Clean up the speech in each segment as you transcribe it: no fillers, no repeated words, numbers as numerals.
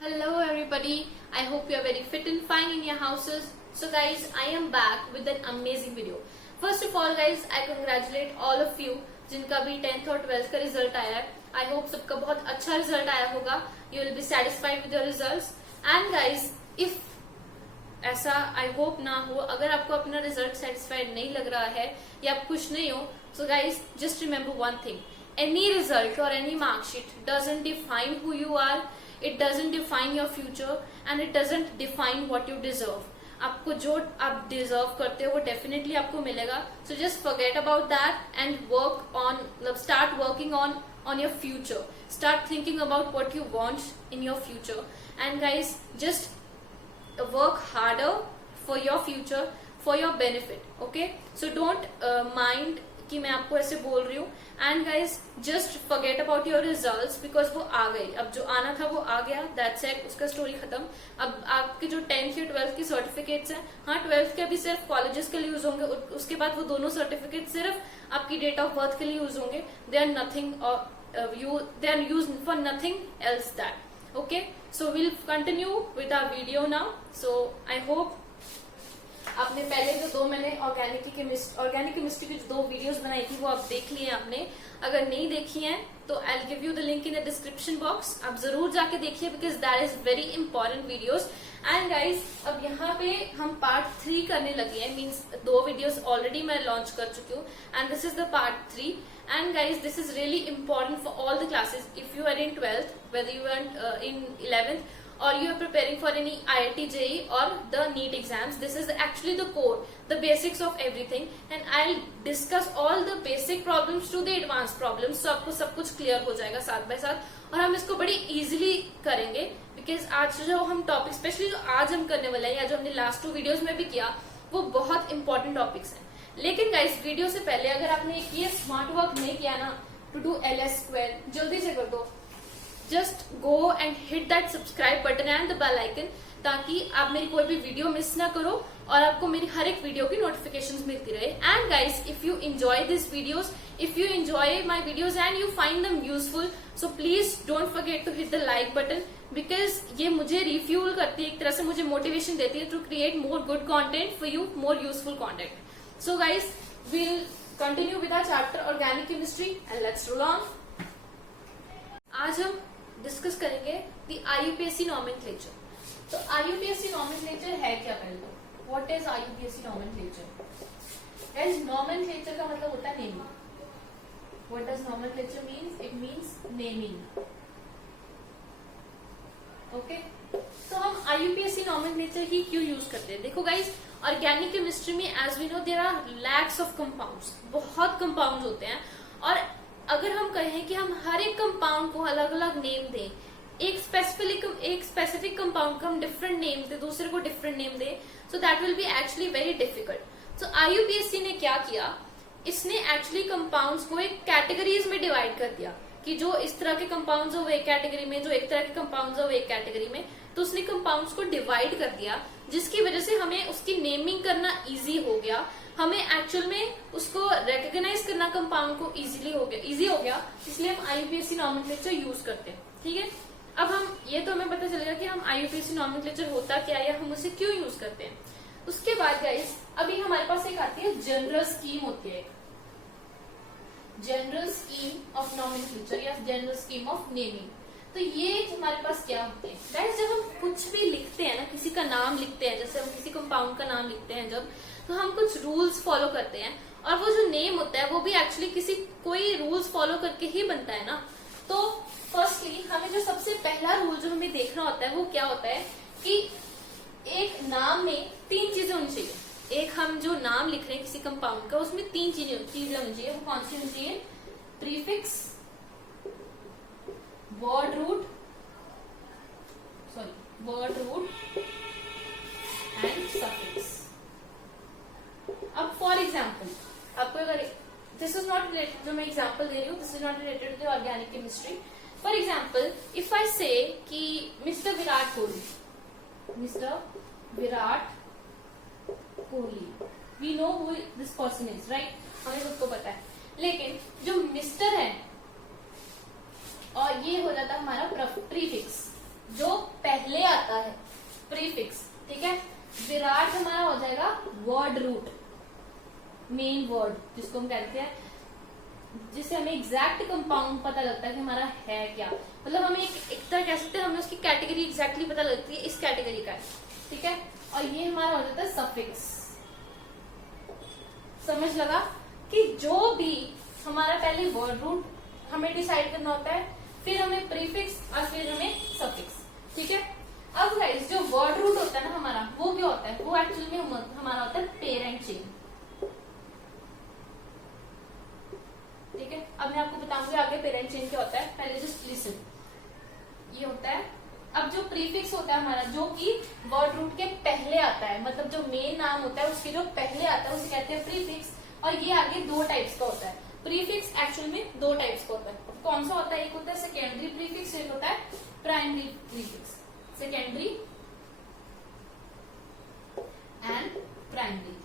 Hello everybody, I hope you are very fit and fine in your houses. So guys, I am back with an amazing video. First of all guys, I congratulate all of you जिनका भी 10th और 12th का result आया है. I hope सबका बहुत अच्छा result आया होगा. You will be satisfied with your results. And guys, if ऐसा आई होप ना हो, अगर आपको अपना रिजल्ट सेटिस्फाइड नहीं लग रहा है या आप खुश नहीं हो, so guys just remember one thing, any result और any marksheet doesn't define who you are, it doesn't define your future and it doesn't define what you deserve. आपको जो आप डिजर्व करते हो वो डेफिनेटली आपको मिलेगा. So just forget about that and work on, मतलब start working on your future. Start thinking about what you want in your future. And guys, just work harder for your future, for your benefit. Okay? So don't mind कि मैं आपको ऐसे बोल रही हूँ. And guys, just forget about your results because वो आ गई. अब जो आना था वो आ गया. That's it. उसका स्टोरी खत्म. अब आपके जो 10th या 12th की सर्टिफिकेट्स हैं, हाँ 12th के अभी सिर्फ कॉलेजेस के लिए यूज होंगे. उसके बाद वो दोनों सर्टिफिकेट सिर्फ आपकी डेट ऑफ बर्थ के लिए यूज होंगे. They are nothing they are used for nothing else that. Okay, so we'll continue with our video now. So I hope आपने पहले जो दो मैंने ऑर्गेनिक केमिस्ट्री की जो दो वीडियोस बनाई थी वो आप देख लिए आपने. अगर नहीं देखी हैं तो आई will give you the link in the description box. आप जरूर जाके देखिए because that is very important videos. And guys, अब यहाँ पे हम पार्ट 3 करने लगे हैं. मीन्स दो वीडियोस ऑलरेडी मैं लॉन्च कर चुकी हूँ and this is the part 3. And guys, this is really important for all the classes. If you are in 12th, whether you are in 11th, or you are preparing for any IIT JEE or the NEET exams, this is actually the core, the basics of everything. And I'll discuss all the basic problems to the advanced problems. So आपको सब कुछ clear हो जाएगा साथ bye साथ, और हम इसको बड़ी easily करेंगे. Because आज जो हम टॉपिक, स्पेशली जो आज हम करने वाले हैं या जो हमने लास्ट 2 वीडियोस में भी किया, वो बहुत इंपॉर्टेंट टॉपिक्स हैं. लेकिन गाइस, वीडियो से पहले अगर आपने ये स्मार्ट वर्क नहीं किया ना, टू डू LS2, जल्दी से कर दो. Just go and hit that subscribe button and the bell icon, ताकि आप मेरी कोई भी वीडियो मिस ना करो और आपको मेरी हर एक वीडियो की नोटिफिकेशंस मिलती रहे. And guys, if you enjoy this videos, if you enjoy my videos and you find them useful, so please don't forget to hit the like button, because ये मुझे रिफ्यूल करती है, एक तरह से मुझे मोटिवेशन देती है to create more good content for you, more useful content. So guys, we'll continue with our chapter organic chemistry and let's roll on. आज हम डिस्कस करेंगे the IUPAC nomenclature. तो IUPAC nomenclature है क्या? पहले तो what is IUPAC nomenclature? Guys, nomenclature का मतलब होता है naming. What does nomenclature means? It means naming. Okay? तो हम IUPAC nomenclature ही क्यों यूज करते हैं? देखो गाइज, ऑर्गेनिक केमिस्ट्री में as we know there are lakhs of compounds, बहुत कंपाउंड्स होते हैं. और अगर हम कहें कि हम हर एक कंपाउंड को अलग अलग नेम दें, एक स्पेसिफिक कंपाउंड को हम डिफरेंट नेम दें, दूसरे को डिफरेंट नेम दें, so that will be actually very difficult. So IUPAC ने क्या किया, इसने एक्चुअली कंपाउंड्स को एक कैटेगरीज में डिवाइड कर दिया कि जो इस तरह के कंपाउंड्स हो वो एक कैटेगरी में, जो एक तरह के कंपाउंड्स हो वो एक कैटेगरी में. तो उसने कंपाउंड्स को डिवाइड कर दिया, जिसकी वजह से हमें उसकी नेमिंग करना इजी हो गया, हमें एक्चुअल में उसको रिकॉग्नाइज करना कंपाउंड को इजी हो गया. इसलिए हम IUPAC नॉमेनक्लेचर यूज करते हैं. ठीक है, अब हम ये तो हमें पता चलेगा कि हम IUPAC नॉमेनक्लेचर होता क्या है या हम उसे क्यों यूज करते हैं. उसके बाद गाइस, अभी हमारे पास एक आती है जनरल स्कीम होती है, जनरल स्कीम ऑफ नॉमेनक्लेचर या जनरल स्कीम ऑफ नेमिंग. तो ये हमारे पास क्या होते हैं गाइस, जब हम कुछ भी लिखते हैं ना, किसी का नाम लिखते हैं, जैसे हम किसी कंपाउंड का नाम लिखते हैं जब, तो हम कुछ रूल्स फॉलो करते हैं, और वो जो नेम होता है वो भी एक्चुअली कोई रूल्स फॉलो करके ही बनता है ना. तो फर्स्टली हमें जो सबसे पहला रूल जो हमें देखना होता है वो क्या होता है कि एक नाम में 3 चीजें होनी चाहिए. एक हम जो नाम लिख रहे हैं किसी कंपाउंड का, उसमें 3 चीजें होनी चाहिए. वो कौन सी होनी चाहिए? Prefix, word root and suffix. अब फॉर एग्जाम्पल, आपको अगर दिस इज नॉट रिलेटेड, जो मैं एग्जाम्पल दे रही हूँ, this is not related to organic chemistry. For example, if I say कि mister Virat Kohli, we know who this person is, right? हमें सबको पता है. लेकिन जो मिस्टर है और ये हो जाता है हमारा प्रीफिक्स, जो पहले आता है प्रीफिक्स, ठीक है। विराट हमारा हो जाएगा वर्ड रूट, मेन वर्ड जिसको हम कहते हैं, जिससे हमें एग्जैक्ट कंपाउंड पता लगता है कि हमारा है क्या, मतलब हमें एक तरह कह सकते हैं, हमें उसकी कैटेगरी एग्जैक्टली पता लगती है इस कैटेगरी का है, ठीक है। और ये हमारा हो जाता है सफिक्स। समझ लगा कि जो भी हमारा पहले वर्ड रूट हमें डिसाइड करना होता है, फिर हमें प्रीफिक्स और फिर हमें सफिक्स, ठीक है। अब गाइस जो वर्ड रूट होता है ना हमारा, वो क्या होता है, वो एक्चुअली में हमारा होता है पेरेंट चेन, ठीक है। अब मैं आपको बताऊंगी आगे पेरेंट चेन क्या होता है, पहले जस्ट लिसन। ये होता है, अब जो प्रीफिक्स होता है हमारा, जो कि वर्ड रूट के पहले आता है, मतलब जो मेन नाम होता है उसके जो पहले आता है उसे कहते हैं प्रीफिक्स। और ये आगे दो टाइप्स का होता है। प्रीफिक्स एक्चुअल में दो टाइप्स का होता है। कौन सा होता है, एक होता है सेकेंडरी प्रीफिक्स, एक होता है primary prefix. Secondary and primary,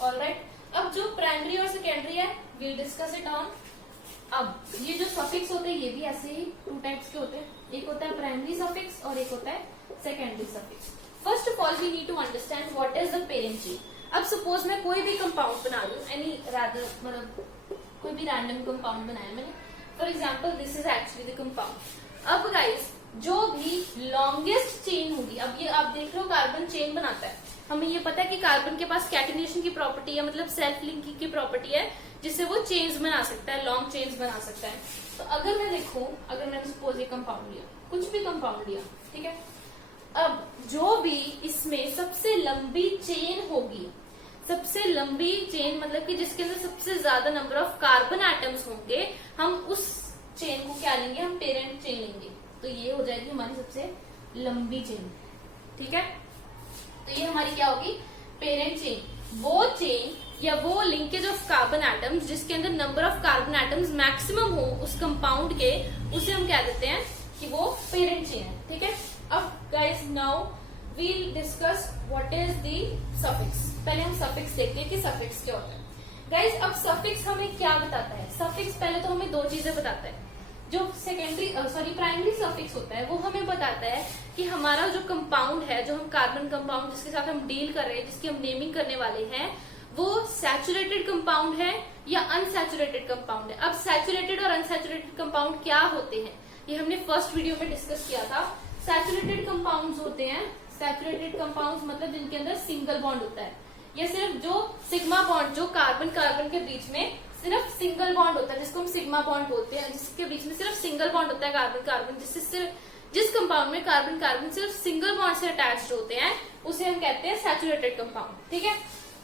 alright. अब जो प्राइमरी और सेकेंडरी है, वील डिस्कस इट ऑन। अब ये जो सफिक्स होते हैं ये भी ऐसे ही टू टाइप्स के होते हैं, एक होता है प्राइमरी सफिक्स और एक होता है secondary suffix. First of all we need to understand what is the parent chain. अब सपोज मैं कोई भी कंपाउंड बना लूं, एनी रादर, मतलब कोई भी रैंडम कंपाउंड बनाया मैंने, for example this is actually the compound. अब गाइस जो भी लॉन्गेस्ट चेन होगी, अब ये आप देख लो कार्बन चेन बनाता है, हमें ये पता है कि कार्बन के पास कैटिनेशन की प्रॉपर्टी है, मतलब सेल्फ लिंकिंग की प्रॉपर्टी है, जिससे वो चेन्स बना सकता है, लॉन्ग चेन्स बना सकता है। तो अगर मैं देखूं, अगर मैंने सपोज ये कंपाउंड लिया, कुछ भी कंपाउंड लिया, ठीक है। अब जो भी इसमें सबसे लंबी चेन होगी, सबसे लंबी चेन मतलब कि जिसके अंदर सबसे ज्यादा नंबर ऑफ कार्बन एटम्स होंगे, हम उस चेन को क्या लेंगे, हम पेरेंट चेन लेंगे। तो ये हो जाएगी हमारी सबसे लंबी चेन, ठीक है। तो ये हमारी क्या होगी, पेरेंट चेन। वो चेन या वो लिंकेज ऑफ कार्बन एटम्स जिसके अंदर number of carbon atoms maximum हो उस कंपाउंड के, उसे हम कह देते हैं कि वो पेरेंट चेन है, ठीक है। अब guys now we'll discuss what is the suffix. पहले हम सफिक्स देखते हैं कि सफिक्स क्या होता है। गाइस अब सफिक्स हमें क्या बताता है, सफिक्स पहले तो हमें दो चीजें बताता है। जो प्राइमरी सफिक्स होता है वो हमें बताता है कि हमारा जो कंपाउंड है, जो हम कार्बन कंपाउंड जिसके साथ हम डील कर रहे हैं, जिसकी हम नेमिंग करने वाले हैं, वो सैचुरेटेड कंपाउंड है या अनसैचुरेटेड कंपाउंड है। अब सैचुरेटेड और अनसैचुरेटेड कंपाउंड क्या होते हैं, ये हमने फर्स्ट वीडियो में डिस्कस किया था। सैचुरेटेड कंपाउंड्स होते हैं, सैचुरेटेड कंपाउंड्स मतलब जिनके अंदर सिंगल बॉन्ड होता है, या सिर्फ जो सिग्मा बॉन्ड, जो कार्बन कार्बन के बीच में सिर्फ सिंगल बॉन्ड होता है, जिसको हम सिग्मा बॉन्ड बोलते हैं, जिसके बीच में सिर्फ सिंगल बॉन्ड होता है कार्बन कार्बन, जिससे सिर्फ जिस कंपाउंड में कार्बन कार्बन सिर्फ सिंगल बॉन्ड से अटैच्ड होते हैं, उसे हम कहते हैं सैचुरेटेड कंपाउंड, ठीक है।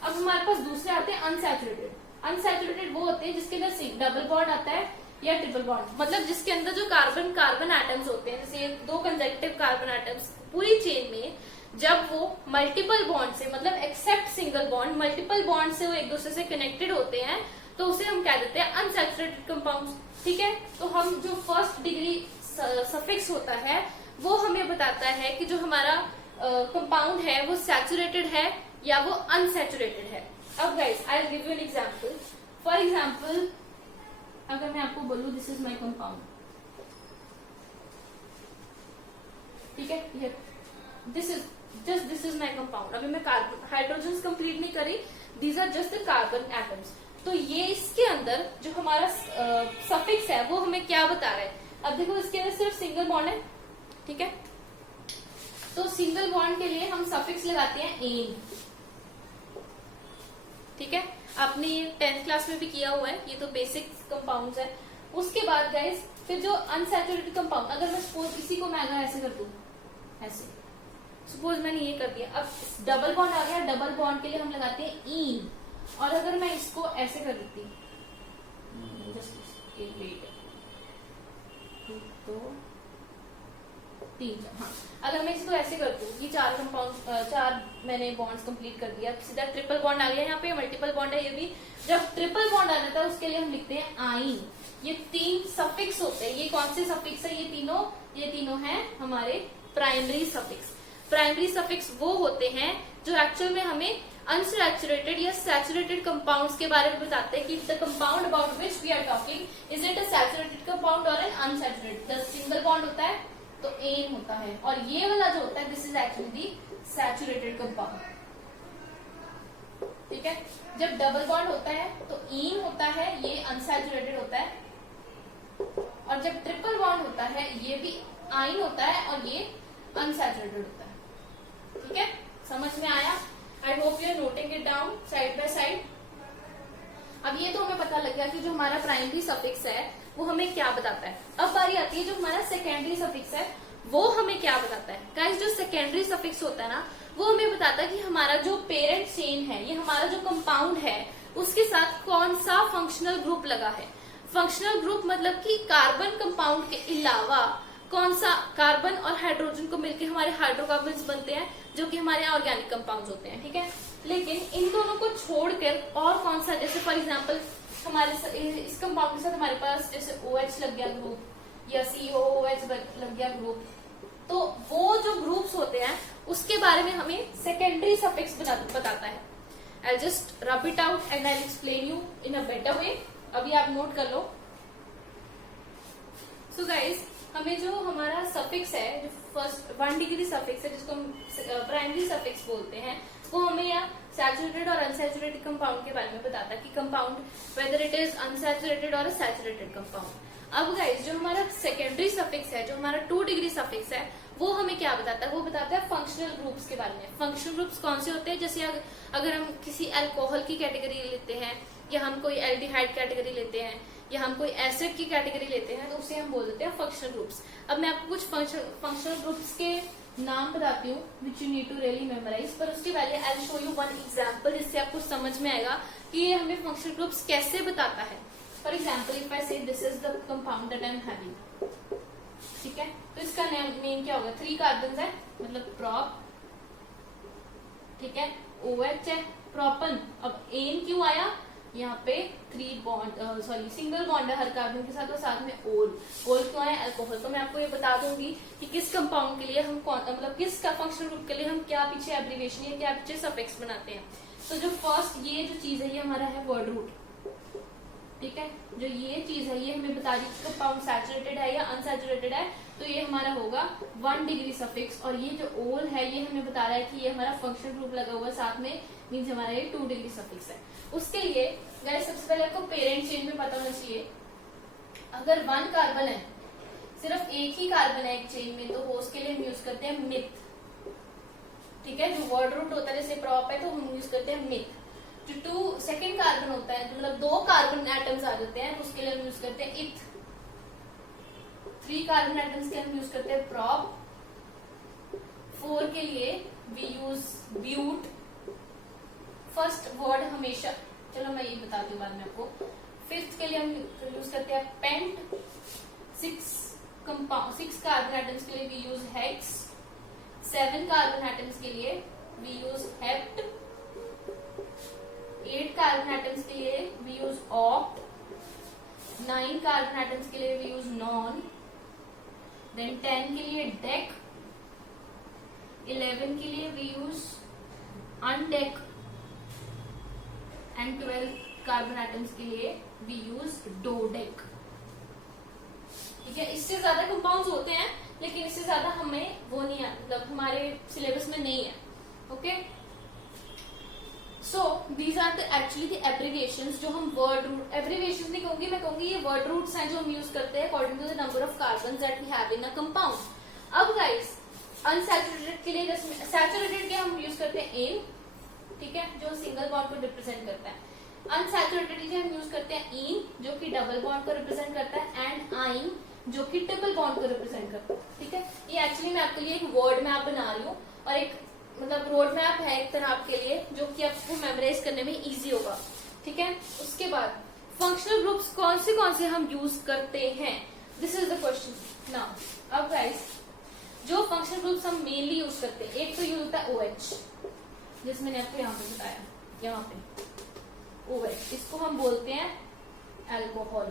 अब हमारे पास दूसरे आते हैं अनसैचुरेटेड। अनसैचुरेटेड वो होते हैं जिसके अंदर डबल बॉन्ड आता है या ट्रिपल बॉन्ड, मतलब जिसके अंदर जो कार्बन कार्बन एटम्स होते हैं, जैसे दो कंसेक्यूटिव कार्बन एटम्स पूरी चेन में, जब वो मल्टीपल बॉन्ड से, मतलब except single bond, multiple bond से वो एक दूसरे से कनेक्टेड होते हैं, तो उसे हम कह देते हैं अनसैचुरेटेड कंपाउंड्स, ठीक है। तो हम जो फर्स्ट डिग्री सफिक्स होता है वो हमें बताता है कि जो हमारा कंपाउंड है वो सैचुरेटेड है या वो अनसैचुरेटेड है। अब guys I will give you an example. For example अगर मैं आपको बोलूं दिस इज माय कंपाउंड, ठीक है, दिस इज माय कंपाउंड। अभी मैं कार्बन हाइड्रोजन कंप्लीट नहीं करी, these are just the carbon atoms. तो ये इसके अंदर जो हमारा सफिक्स है वो हमें क्या बता रहा है। अब देखो इसके अंदर सिर्फ सिंगल बॉन्ड है, ठीक है। तो सिंगल बॉन्ड के लिए हम सफिक्स लगाते हैं एन, ठीक है। आपने 10th क्लास में भी किया हुआ है, ये तो बेसिक कंपाउंड्स है। उसके बाद गाइस फिर जो अनसैचुरेटेड कंपाउंड, अगर मैं सपोज इसी को मैं अगर ऐसे कर दूं, ऐसे सपोज मैंने ये कर दिया, अब डबल बॉन्ड आ गया, डबल बॉन्ड के लिए हम लगाते हैं ईन। और अगर मैं इसको ऐसे कर देती, जस्ट एक वेट, 2 3, हाँ, अगर मैं इसको ऐसे कर दूं, ये चार कंपाउंड, चार मैंने बॉन्ड्स कंप्लीट कर दिया, सीधा ट्रिपल बॉन्ड आ गया, यहाँ पे मल्टीपल बॉन्ड है, ये भी जब ट्रिपल बॉन्ड आ जाता है उसके लिए हम लिखते हैं आइन। ये 3 सफिक्स होते हैं। ये कौन से सफिक्स है, ये तीनों हैं हमारे प्राइमरी सफिक्स। प्राइमरी सफिक्स वो होते हैं जो एक्चुअल में हमें अनसैचुरेटेड या सैचुरेटेड कंपाउंड्स के बारे में बताते हैं कि the compound about which we are talking is it a saturated compound और an unsaturated. The single bond होता है तो एन होता है, और ये वाला जो होता है this is actually the saturated compound. ठीक है, जब डबल बॉन्ड होता है तो इन होता है, ये अनसैचुरेटेड होता है, और जब ट्रिपल बॉन्ड होता है ये भी आइन होता है और ये अनसैचुरेटेड होता है। ठीक है, समझ में आया? I hope you are noting it down side by side. अब ये तो हमें पता लग गया कि जो हमारा प्राइमरी सफिक्स है वो हमें क्या बताता है। अब बारी आती है जो हमारा सेकेंडरी सफिक्स है वो हमें क्या बताता है। गाइस, जो सेकेंडरी सफिक्स होता है ना वो हमें बताता है कि हमारा जो पेरेंट चेन है, ये हमारा जो कंपाउंड है उसके साथ कौन सा फंक्शनल ग्रुप लगा है। फंक्शनल ग्रुप मतलब कि कार्बन कंपाउंड के अलावा कौन सा कार्बन और हाइड्रोजन को मिलकर हमारे हाइड्रोकार्बन्स बनते हैं जो कि हमारे ऑर्गेनिक कंपाउंड्स होते हैं। ठीक है, लेकिन इन दोनों को छोड़कर और कौन सा, जैसे फॉर एग्जांपल हमारे इस कंपाउंड के साथ हमारे पास जैसे OH लग गया ग्रुप या COOH लग गया ग्रुप, तो वो जो ग्रुप्स होते हैं उसके बारे में हमें सेकेंडरी सफिक्स बताता है। I just rub it out and I explain you in a better way. अभी आप नोट कर लो। सो गाइज, हमें जो हमारा सफिक्स है, जो फर्स्ट 1 डिग्री सफिक्स है जिसको हम प्राइमरी सफिक्स बोलते हैं, वो हमें या सैचुरेटेड और अनसैचुरेटेड कंपाउंड के बारे में बताता है कि compound whether it is unsaturated और सैचुरेटेड कंपाउंड। अब गाइस, जो हमारा सेकेंडरी सफिक्स है, जो हमारा 2 डिग्री सफिक्स है, वो हमें क्या बताता है? वो बताता है फंक्शनल ग्रुप्स के बारे में। फंक्शनल ग्रुप्स कौन से होते हैं? जैसे अगर हम किसी अल्कोहल की कैटेगरी लेते हैं, या हम कोई एल्डिहाइड कैटेगरी लेते हैं, या हम कोई एसिड की कैटेगरी लेते हैं, तो उसे हम बोल देते हैं फंक्शनल ग्रुप्स। अब मैं आपको कुछ फंक्शनल ग्रुप्स के नाम बताती हूँ which you need to really memorise, पर उसके पहले I will show you one example जिससे आपको समझ में आएगा कि ये हमें फंक्शनल ग्रुप्स कैसे बताता है। फॉर एग्जाम्पल, इफ आई से this is the compound that I am having, ठीक है, तो इसका नेम क्या होगा? 3 कार्बन है, मतलब प्रोप। ठीक है, OH है, प्रोपन। अब एन क्यों आया? यहाँ पे 3 बॉन्ड सिंगल बॉन्ड है हर कार्बन के साथ, और साथ में ओल क्यों आया? अल्कोहल। तो मैं आपको ये बता दूंगी कि किस कंपाउंड के लिए हम मतलब किस फंक्शनल ग्रुप के लिए हम क्या पीछे एब्रिविएशन या क्या पीछे सफिक्स बनाते हैं। तो जो फर्स्ट ये जो चीज है ये हमारा है वर्ड रूट। ठीक है, जो ये चीज है ये हमें बता रही है कंपाउंड सैचुरेटेड है या अनसैचुरेटेड है, तो ये हमारा होगा 1 डिग्री सफिक्स। और ये जो ओल है ये हमें बता रहा है कि ये हमारा फंक्शनल ग्रुप लगा हुआ साथ में, मीन्स हमारा ये 2 डिग्री सफिक्स है। उसके लिए गाइस सबसे पहले आपको पेरेंट चेन में पता होना चाहिए। अगर 1 कार्बन है, सिर्फ एक ही कार्बन है एक चेन में, तो उसके लिए हम यूज करते हैं मिथ। ठीक है, जो वर्ड रूट होता है जैसे प्रॉप है तो हम यूज करते हैं मिथ। जो 2 कार्बन होता है, मतलब 2 कार्बन एटम्स आ जाते हैं, तो उसके लिए हम यूज करते हैं इथ। 3 कार्बन एटम्स के हम यूज करते हैं प्रॉप। 4 के लिए we use but. First word हमेशा, चलो मैं ये बताती हूँ बाद में आपको। 5th के लिए हम यूज करते हैं पेंट। 6 कार्बन एटम्स के लिए we use hex. 7 carbon atoms के लिए we use hept. 8 carbon atoms के लिए we use oct. 9 carbon atoms के लिए वी यूज नॉन। देन 10 के लिए डेक। 11 के लिए we use undec. And 12 carbon atoms के लिए वी यूज डोडेक। ठीक है, इससे ज्यादा कंपाउंड्स होते हैं लेकिन इससे ज्यादा हमें वो नहीं है, मतलब हमारे सिलेबस में नहीं है। Okay, so these are the actually the abbreviations जो हम वर्ड रूट, एब्रिविएशंस नहीं कहूंगी मैं, कहूंगी ये वर्ड रूट्स हैं जो हम यूज करते हैं according to the number of carbon that we have in a compound. अब गाइस, अनसैचुरेटेड के लिए, सैचुरेटेड के हम यूज करते हैं एन, ठीक है, जो सिंगल बॉन्ड को रिप्रेजेंट करता है। अनसैचुरेटेड के लिए हम यूज करते हैं इन, जो कि डबल बॉन्ड को रिप्रेजेंट करता है, एंड आइन, जो कि ट्रिपल बॉन्ड को रिप्रेजेंट करता है। ठीक है, ये एक्चुअली मैं आपके लिए एक वर्ड मैप बना रही हूँ और एक मतलब रोड मैप है एक तरह आपके लिए, जो कि आपको मेमोराइज करने में इजी होगा। ठीक है, उसके बाद फंक्शनल ग्रुप्स कौन से हम यूज करते हैं, this is the question now. अब गाइस, जो फंक्शनल ग्रुप्स हम मेनली यूज करते हैं, एक तो यूज होता है OH, जिस मैंने आपको यहाँ पे बताया, यहाँ पे OH, इसको हम बोलते हैं अल्कोहल।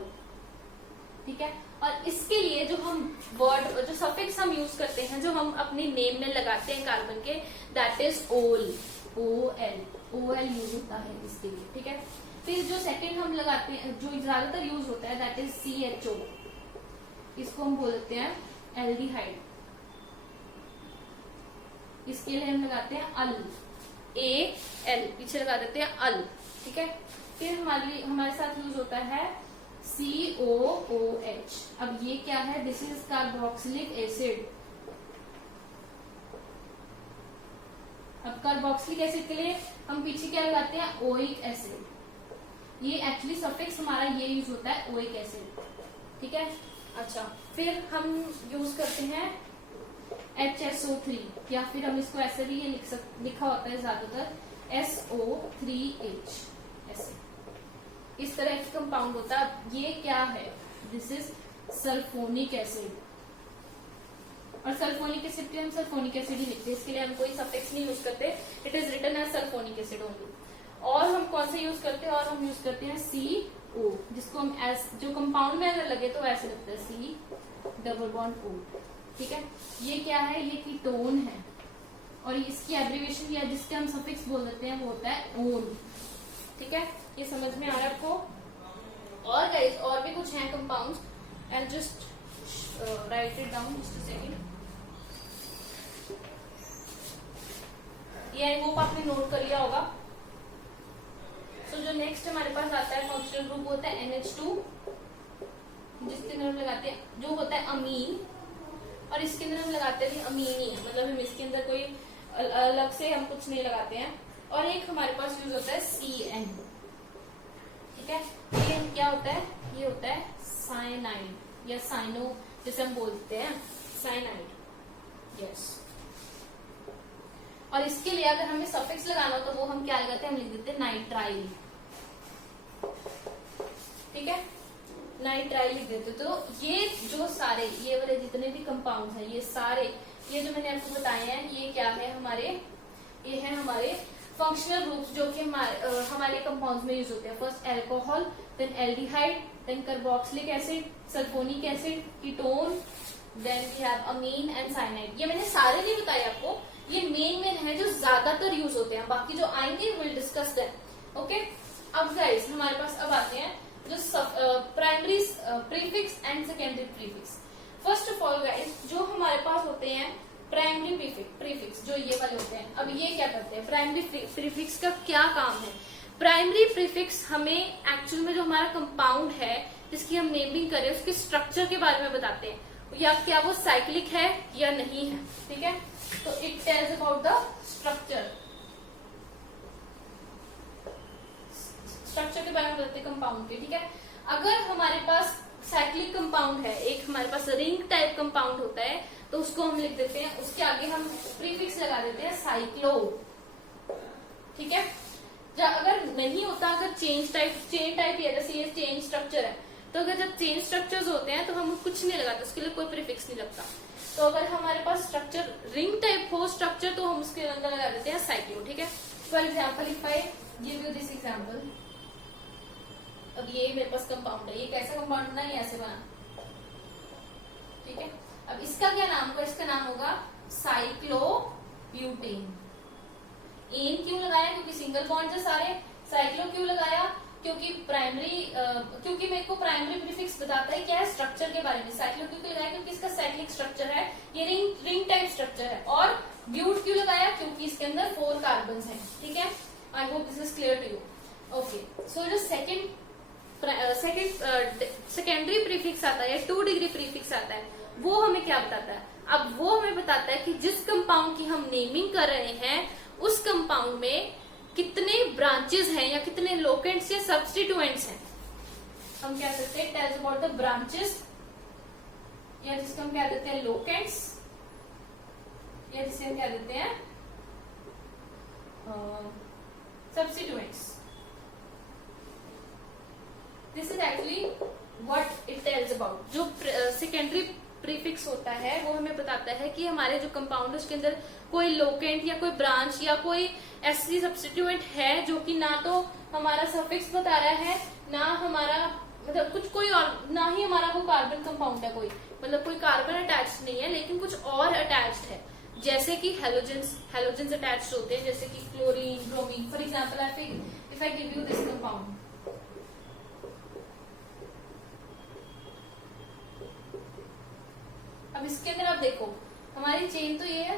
ठीक है, और इसके लिए जो हम वर्ड, जो सफिक्स हम यूज करते हैं, जो हम अपने नेम में लगाते हैं कार्बन के, दैट इज ओल। OL यूज होता है इसके लिए, ठीक है। फिर जो सेकंड हम लगाते हैं, जो ज्यादातर यूज होता है, दैट इज CHO। इसको हम बोलते हैं एल्डिहाइड। इसके लिए हम लगाते हैं अल, AL पीछे लगा देते हैं अल, ठीक है। फिर हमारे साथ यूज होता है COOH। अब ये क्या है? This is carboxylic acid. अब कार्बोक्सिलिक एसिड के लिए हम पीछे क्या लगाते हैं? Oic acid. ये एक्चुअली सफिक्स हमारा ये यूज होता है ओइक एसिड, ठीक है। अच्छा, फिर हम यूज करते हैं HSO3, या फिर हम इसको ऐसे भी ये लिखा होता है ज्यादातर SO3H ऐसे। इस तरह का कंपाउंड होता है। ये क्या है? This is sulphonic acid. और सल्फोनिक एसिड के हम सल्फोनिक एसिड ही लिखते हैं, इसके लिए हम कोई सफिक्स नहीं यूज करते। It is written as sulphonic acid only. और हम कौन से यूज करते हैं? और हम यूज करते हैं CO, जिसको हम जो कंपाउंड में अगर लगे तो ऐसे लगता है C≡O, ठीक है। ये क्या है? ये कीटोन है, और इसकी एब्रिविएशन या जिसके हम सफिक्स बोल देते हैं वो होता है ओन, ठीक है। ये समझ में आ रहा है आपको? और गाइस और भी कुछ हैं compounds, and just right it down just a second. ये आई होप आपने नोट कर लिया होगा। सो जो नेक्स्ट हमारे पास आता है फंक्शनल ग्रुप होता है NH2, जिसके अंदर हम लगाते हैं जो होता है अमीन, और इसके अंदर हम लगाते हैं अमीनी, मतलब हम इसके अंदर कोई अलग से हम कुछ नहीं लगाते हैं। और एक हमारे पास यूज होता है CN, ठीक है। ये क्या होता है? ये होता है साइनाइड या साइनो, जिसे हम बोलते हैं साइनाइड, यस। और इसके लिए अगर हमें सफिक्स लगाना हो तो वो हम क्या लगाते हैं? हम लिख देते हैं नाइट्राइल, ठीक है, नाइट्राइल लिख देते। तो ये जो सारे ये वाले जितने भी कंपाउंड हैं, ये सारे ये जो मैंने आपको बताए हैं, ये क्या है? ये है हमारे फंक्शनल ग्रुप्स, जो कि हमारे कंपाउंड्स में यूज होते हैं। First alcohol, then aldehyde, then carboxylic acid, sulphonic acid, ketone, then we have amine and cyanide. ये मैंने सारे नहीं बताए आपको, ये मेन है जो ज्यादातर यूज होते हैं। बाकी जो आएंगे विल डिस्कस दैट, ओके। अब गाइस हमारे पास अब आते हैं जो primary prefix and secondary prefix. First of all guys, जो हमारे पास होते हैं प्राइमरी प्रीफिक्स, जो ये वाले होते हैं, अब ये क्या करते हैं? प्राइमरी प्रीफिक्स का क्या काम है? प्राइमरी प्रीफिक्स हमें एक्चुअल में जो हमारा कंपाउंड है जिसकी हम नेमिंग करें, उसके स्ट्रक्चर के बारे में बताते हैं, या क्या वो साइक्लिक है या नहीं है, ठीक है। तो it tells about the structure के बारे में बताते हैं कंपाउंड के, ठीक है। अगर हमारे पास साइक्लिक कंपाउंड है, एक हमारे पास रिंग टाइप कंपाउंड होता है, तो उसको हम लिख देते हैं, उसके आगे हम प्रीफिक्स लगा देते हैं साइक्लो, ठीक है। अगर नहीं होता, अगर चेन टाइप या जैसे ये चेन स्ट्रक्चर है, तो अगर जब चेन स्ट्रक्चर्स होते हैं तो हम कुछ नहीं लगाते, उसके लिए कोई प्रीफिक्स नहीं लगता। तो अगर हमारे पास स्ट्रक्चर रिंग टाइप हो स्ट्रक्चर, तो हम उसके अंदर लगा देते हैं साइक्लो, ठीक है। For example, if I give you this example, अब ये मेरे पास कंपाउंड है, ये कैसा कंपाउंड बना? ये ऐसे बना, ठीक है। अब इसका क्या नाम होगा? इसका नाम होगा साइक्लोब्यूटेन। एन क्यों लगाया? क्योंकि सिंगल बॉन्ड है सारे। साइक्लो क्यों लगाया? क्योंकि क्योंकि मेरे को प्राइमरी प्रीफिक्स बताता है क्या है स्ट्रक्चर के बारे में। साइक्लो क्यों लगाया? क्योंकि इसका साइक्लिक स्ट्रक्चर है, ये रिंग टाइप स्ट्रक्चर है। और ब्यूट क्यों लगाया? क्योंकि इसके अंदर 4 कार्बन है, ठीक है। I hope this is clear to you, okay. So जो सेकेंडरी प्रीफिक्स आता है या 2 डिग्री प्रीफिक्स आता है, वो हमें क्या बताता है? अब वो हमें बताता है कि जिस कंपाउंड की हम नेमिंग कर रहे हैं, उस कंपाउंड में कितने ब्रांचेस हैं या कितने लोकेंट्स या सब्स्टिट्यूएंट्स हैं। हम क्या कहते हैं? टेल्स अबाउट द ब्रांचेस, या जिसको हम क्या देते हैं लोकेंट्स, या जिसे हम क्या देते हैं substituents. This is actually what it tells about. जो सेकेंडरी प्रीफिक्स होता है वो हमें बताता है कि हमारे जो कंपाउंड है उसके अंदर कोई लोकेंट या कोई ब्रांच या कोई ऐसी सब्स्टिट्यूएंट है जो कि ना तो हमारा सफिक्स बता रहा है, ना हमारा मतलब कुछ कोई और, ना ही हमारा वो कार्बन कंपाउंड है कोई, मतलब कोई कार्बन अटैच्ड नहीं है, लेकिन कुछ और अटैच्ड है जैसे कि हेलोजेंस अटैच्ड होते हैं, जैसे कि chlorine, bromine. For example if I give you this compound, अब इसके अंदर आप देखो हमारी चेन तो ये है,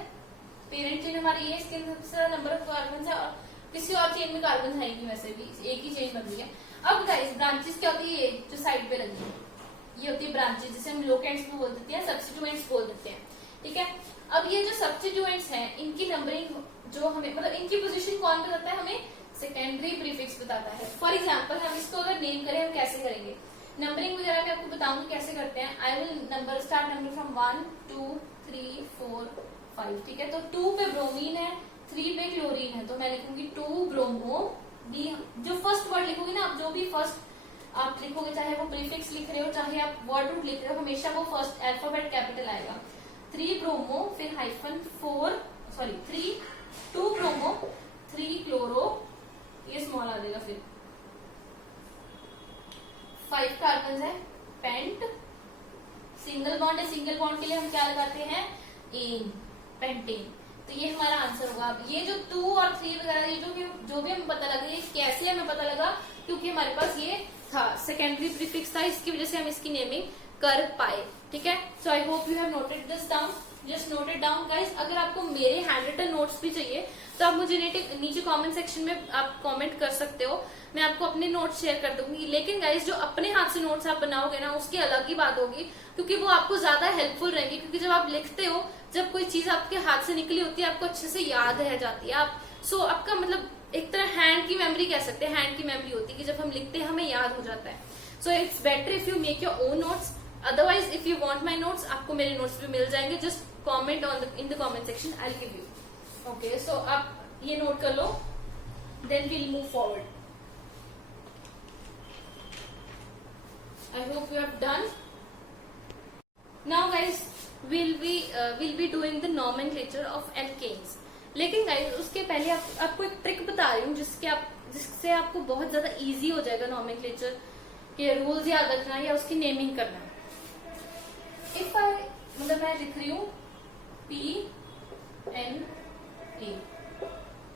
पेरेंट चेन हमारी ये है, इसके अंदर सबसे ज्यादा नंबर ऑफ कार्बन है और किसी और चेन में कार्बन है नहीं, वैसे भी एक ही चेन बन रही है। अब गाइस ब्रांचेस क्या होती है, ये जो साइड पे लगी है ये होती है ब्रांचेस, जिसे हम लोकेंट्स में बोल देते हैं, सब्स्टिट्यूएंट्स बोल देते हैं, ठीक है। अब ये जो सब्स्टिट्यूएंट्स हैं इनकी नंबरिंग जो हमें मतलब इनकी पोजीशन कौन बताता है, हमें सेकेंडरी प्रीफिक्स बताता है। फॉर एग्जाम्पल हम इसको अगर नेम करें, हम कैसे करेंगे, नंबरिंग वगैरह मैं आपको बताऊंगी कैसे करते हैं। I will start number from 1 2 3 4 5, ठीक है। तो 2 पे ब्रोमीन है, 3 पे क्लोरीन है, तो मैं लिखूंगी 2 ब्रोमो बी। जो फर्स्ट वर्ड लिखोगे ना आप, जो भी फर्स्ट आप लिखोगे, चाहे वो प्रीफिक्स लिख रहे हो चाहे आप वर्ड रूट लिख रहे हो, हमेशा वो फर्स्ट अल्फाबेट कैपिटल आएगा। 3 ब्रोमो फिर -4 2 ब्रोमो 3 क्लोरो, ये स्मॉल आ जाएगा, फिर 5 कार्बन है, पेंट, सिंगल बॉन्ड है, सिंगल बॉन्ड के लिए हम क्या लगाते हैं, एन, पेंटेन। तो ये हमारा आंसर होगा। अब ये जो 2 और 3 वगैरह ये जो भी हमें पता लगा, ये कैसे हमें पता लगा, क्योंकि हमारे पास ये था सेकेंडरी प्रीफिक्स था, इसकी वजह से हम इसकी नेमिंग कर पाए, ठीक है। So I hope you have noted this down, just note it down guys. अगर आपको मेरे हैंड रिटन नोट्स भी चाहिए तो आप मुझे नीचे कमेंट सेक्शन में आप कमेंट कर सकते हो, मैं आपको अपने नोट्स शेयर कर दूंगी। लेकिन गाइस जो अपने हाथ से नोट्स आप बनाओगे ना, उसकी अलग ही बात होगी, क्योंकि वो आपको ज्यादा हेल्पफुल रहेंगी। क्योंकि जब आप लिखते हो, जब कोई चीज आपके हाथ से निकली होती है, आपको अच्छे से याद रह जाती है। आप आपका मतलब एक तरह हैंड की मेमोरी कह सकते हैं, हैंड की मेमोरी होती है कि जब हम लिखते हैं हमें याद हो जाता है। So it's better if you make your own notes. Otherwise if you want my notes, आपको मेरे नोट्स भी मिल जाएंगे, just comment in the comment section, I will give you. Okay, so आप ये नोट कर लो, then we'll move forward. I hope you have done. Now guys, we'll be doing the nomenclature of alkanes. लेकिन guys उसके पहले आपको एक trick बता रही हूँ जिससे आपको बहुत ज्यादा इजी हो जाएगा नोमेनक्लेचर के रूल्स याद रखना या उसकी नेमिंग करना। इफ आई मतलब मैं लिख रही हूँ PNA,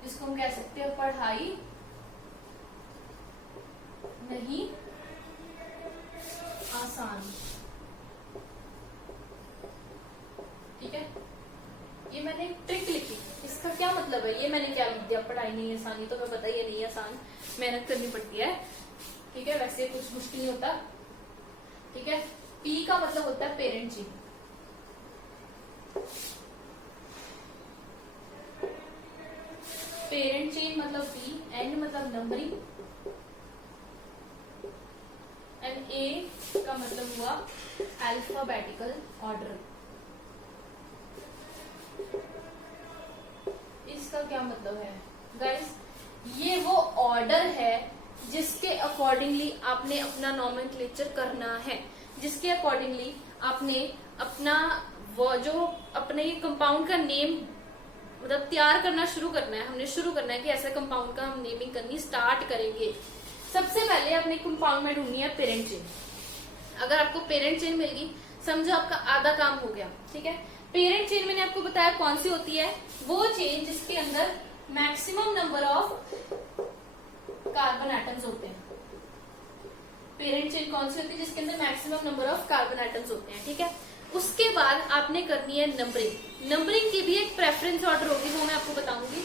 जिसको हम कह सकते हैं पढ़ाई नहीं आसान, ठीक है। ये मैंने एक ट्रिक लिखी, इसका क्या मतलब है, ये मैंने क्या लिख दिया, पढ़ाई नहीं आसान, ये तो मैं पता ही है नहीं आसान, मेहनत करनी पड़ती है, ठीक है। वैसे कुछ मुश्किल नहीं होता, ठीक है। पी का मतलब होता है पेरेंट चेन, पेरेंट चेन मतलब पी, एन मतलब नंबरिंग, एंड ए का मतलब हुआ अल्फाबेटिकल ऑर्डर। इसका क्या मतलब है गाइस, ये वो ऑर्डर है जिसके अकॉर्डिंगली आपने अपना नोमेनक्लेचर करना है, जिसके अकॉर्डिंगली आपने अपना वो जो अपने कंपाउंड का नेम मतलब तैयार करना शुरू करना है। हमने शुरू करना है कि ऐसा कंपाउंड का हम नेमिंग करनी स्टार्ट करेंगे। सबसे पहले अपने कंपाउंड में ढूंढनी है पेरेंट चेन। अगर आपको पेरेंट चेन मिल गई, समझो आपका आधा काम हो गया, ठीक है। पेरेंट चेन मैंने आपको बताया कौन सी होती है, वो चेन जिसके अंदर maximum number of carbon atoms होते हैं। पेरेंट चेन कौन सी होती है, जिसके अंदर maximum number of carbon atoms होते हैं, ठीक है। उसके बाद आपने करनी है नंबरिंग। नंबरिंग की भी एक प्रेफरेंस ऑर्डर होगी, वो मैं आपको बताऊंगी।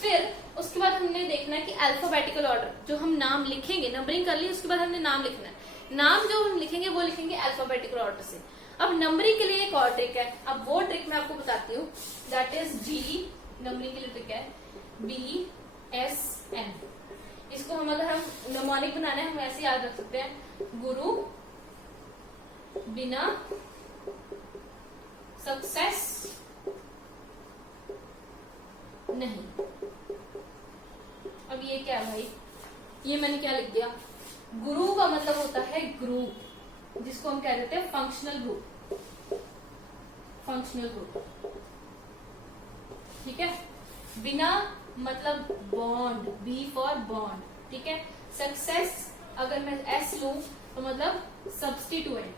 फिर उसके बाद हमने देखना है कि अल्फाबेटिकल ऑर्डर, जो हम नाम लिखेंगे, नंबरिंग कर ली, उसके बाद हमने नाम लिखना है। नाम जो हम लिखेंगे वो लिखेंगे अल्फाबेटिकल ऑर्डर से। अब नंबरिंग के लिए एक और ट्रिक है, अब वो ट्रिक मैं आपको बताती हूँ, दैट इज जी। नंबरिंग के लिए ट्रिक है BSN। इसको हम अगर हम नमोनिक बनाना है, हम ऐसे याद रख सकते हैं, गुरु बिना सक्सेस नहीं। अब ये क्या है भाई, ये मैंने क्या लिख दिया, गुरु का मतलब होता है ग्रुप, जिसको हम कह देते हैं फंक्शनल ग्रुप, फंक्शनल ग्रुप, ठीक है। बिना मतलब बॉन्ड, B फॉर बॉन्ड, ठीक है। सक्सेस अगर मैं S लूं तो मतलब सब्स्टिट्यूएंट,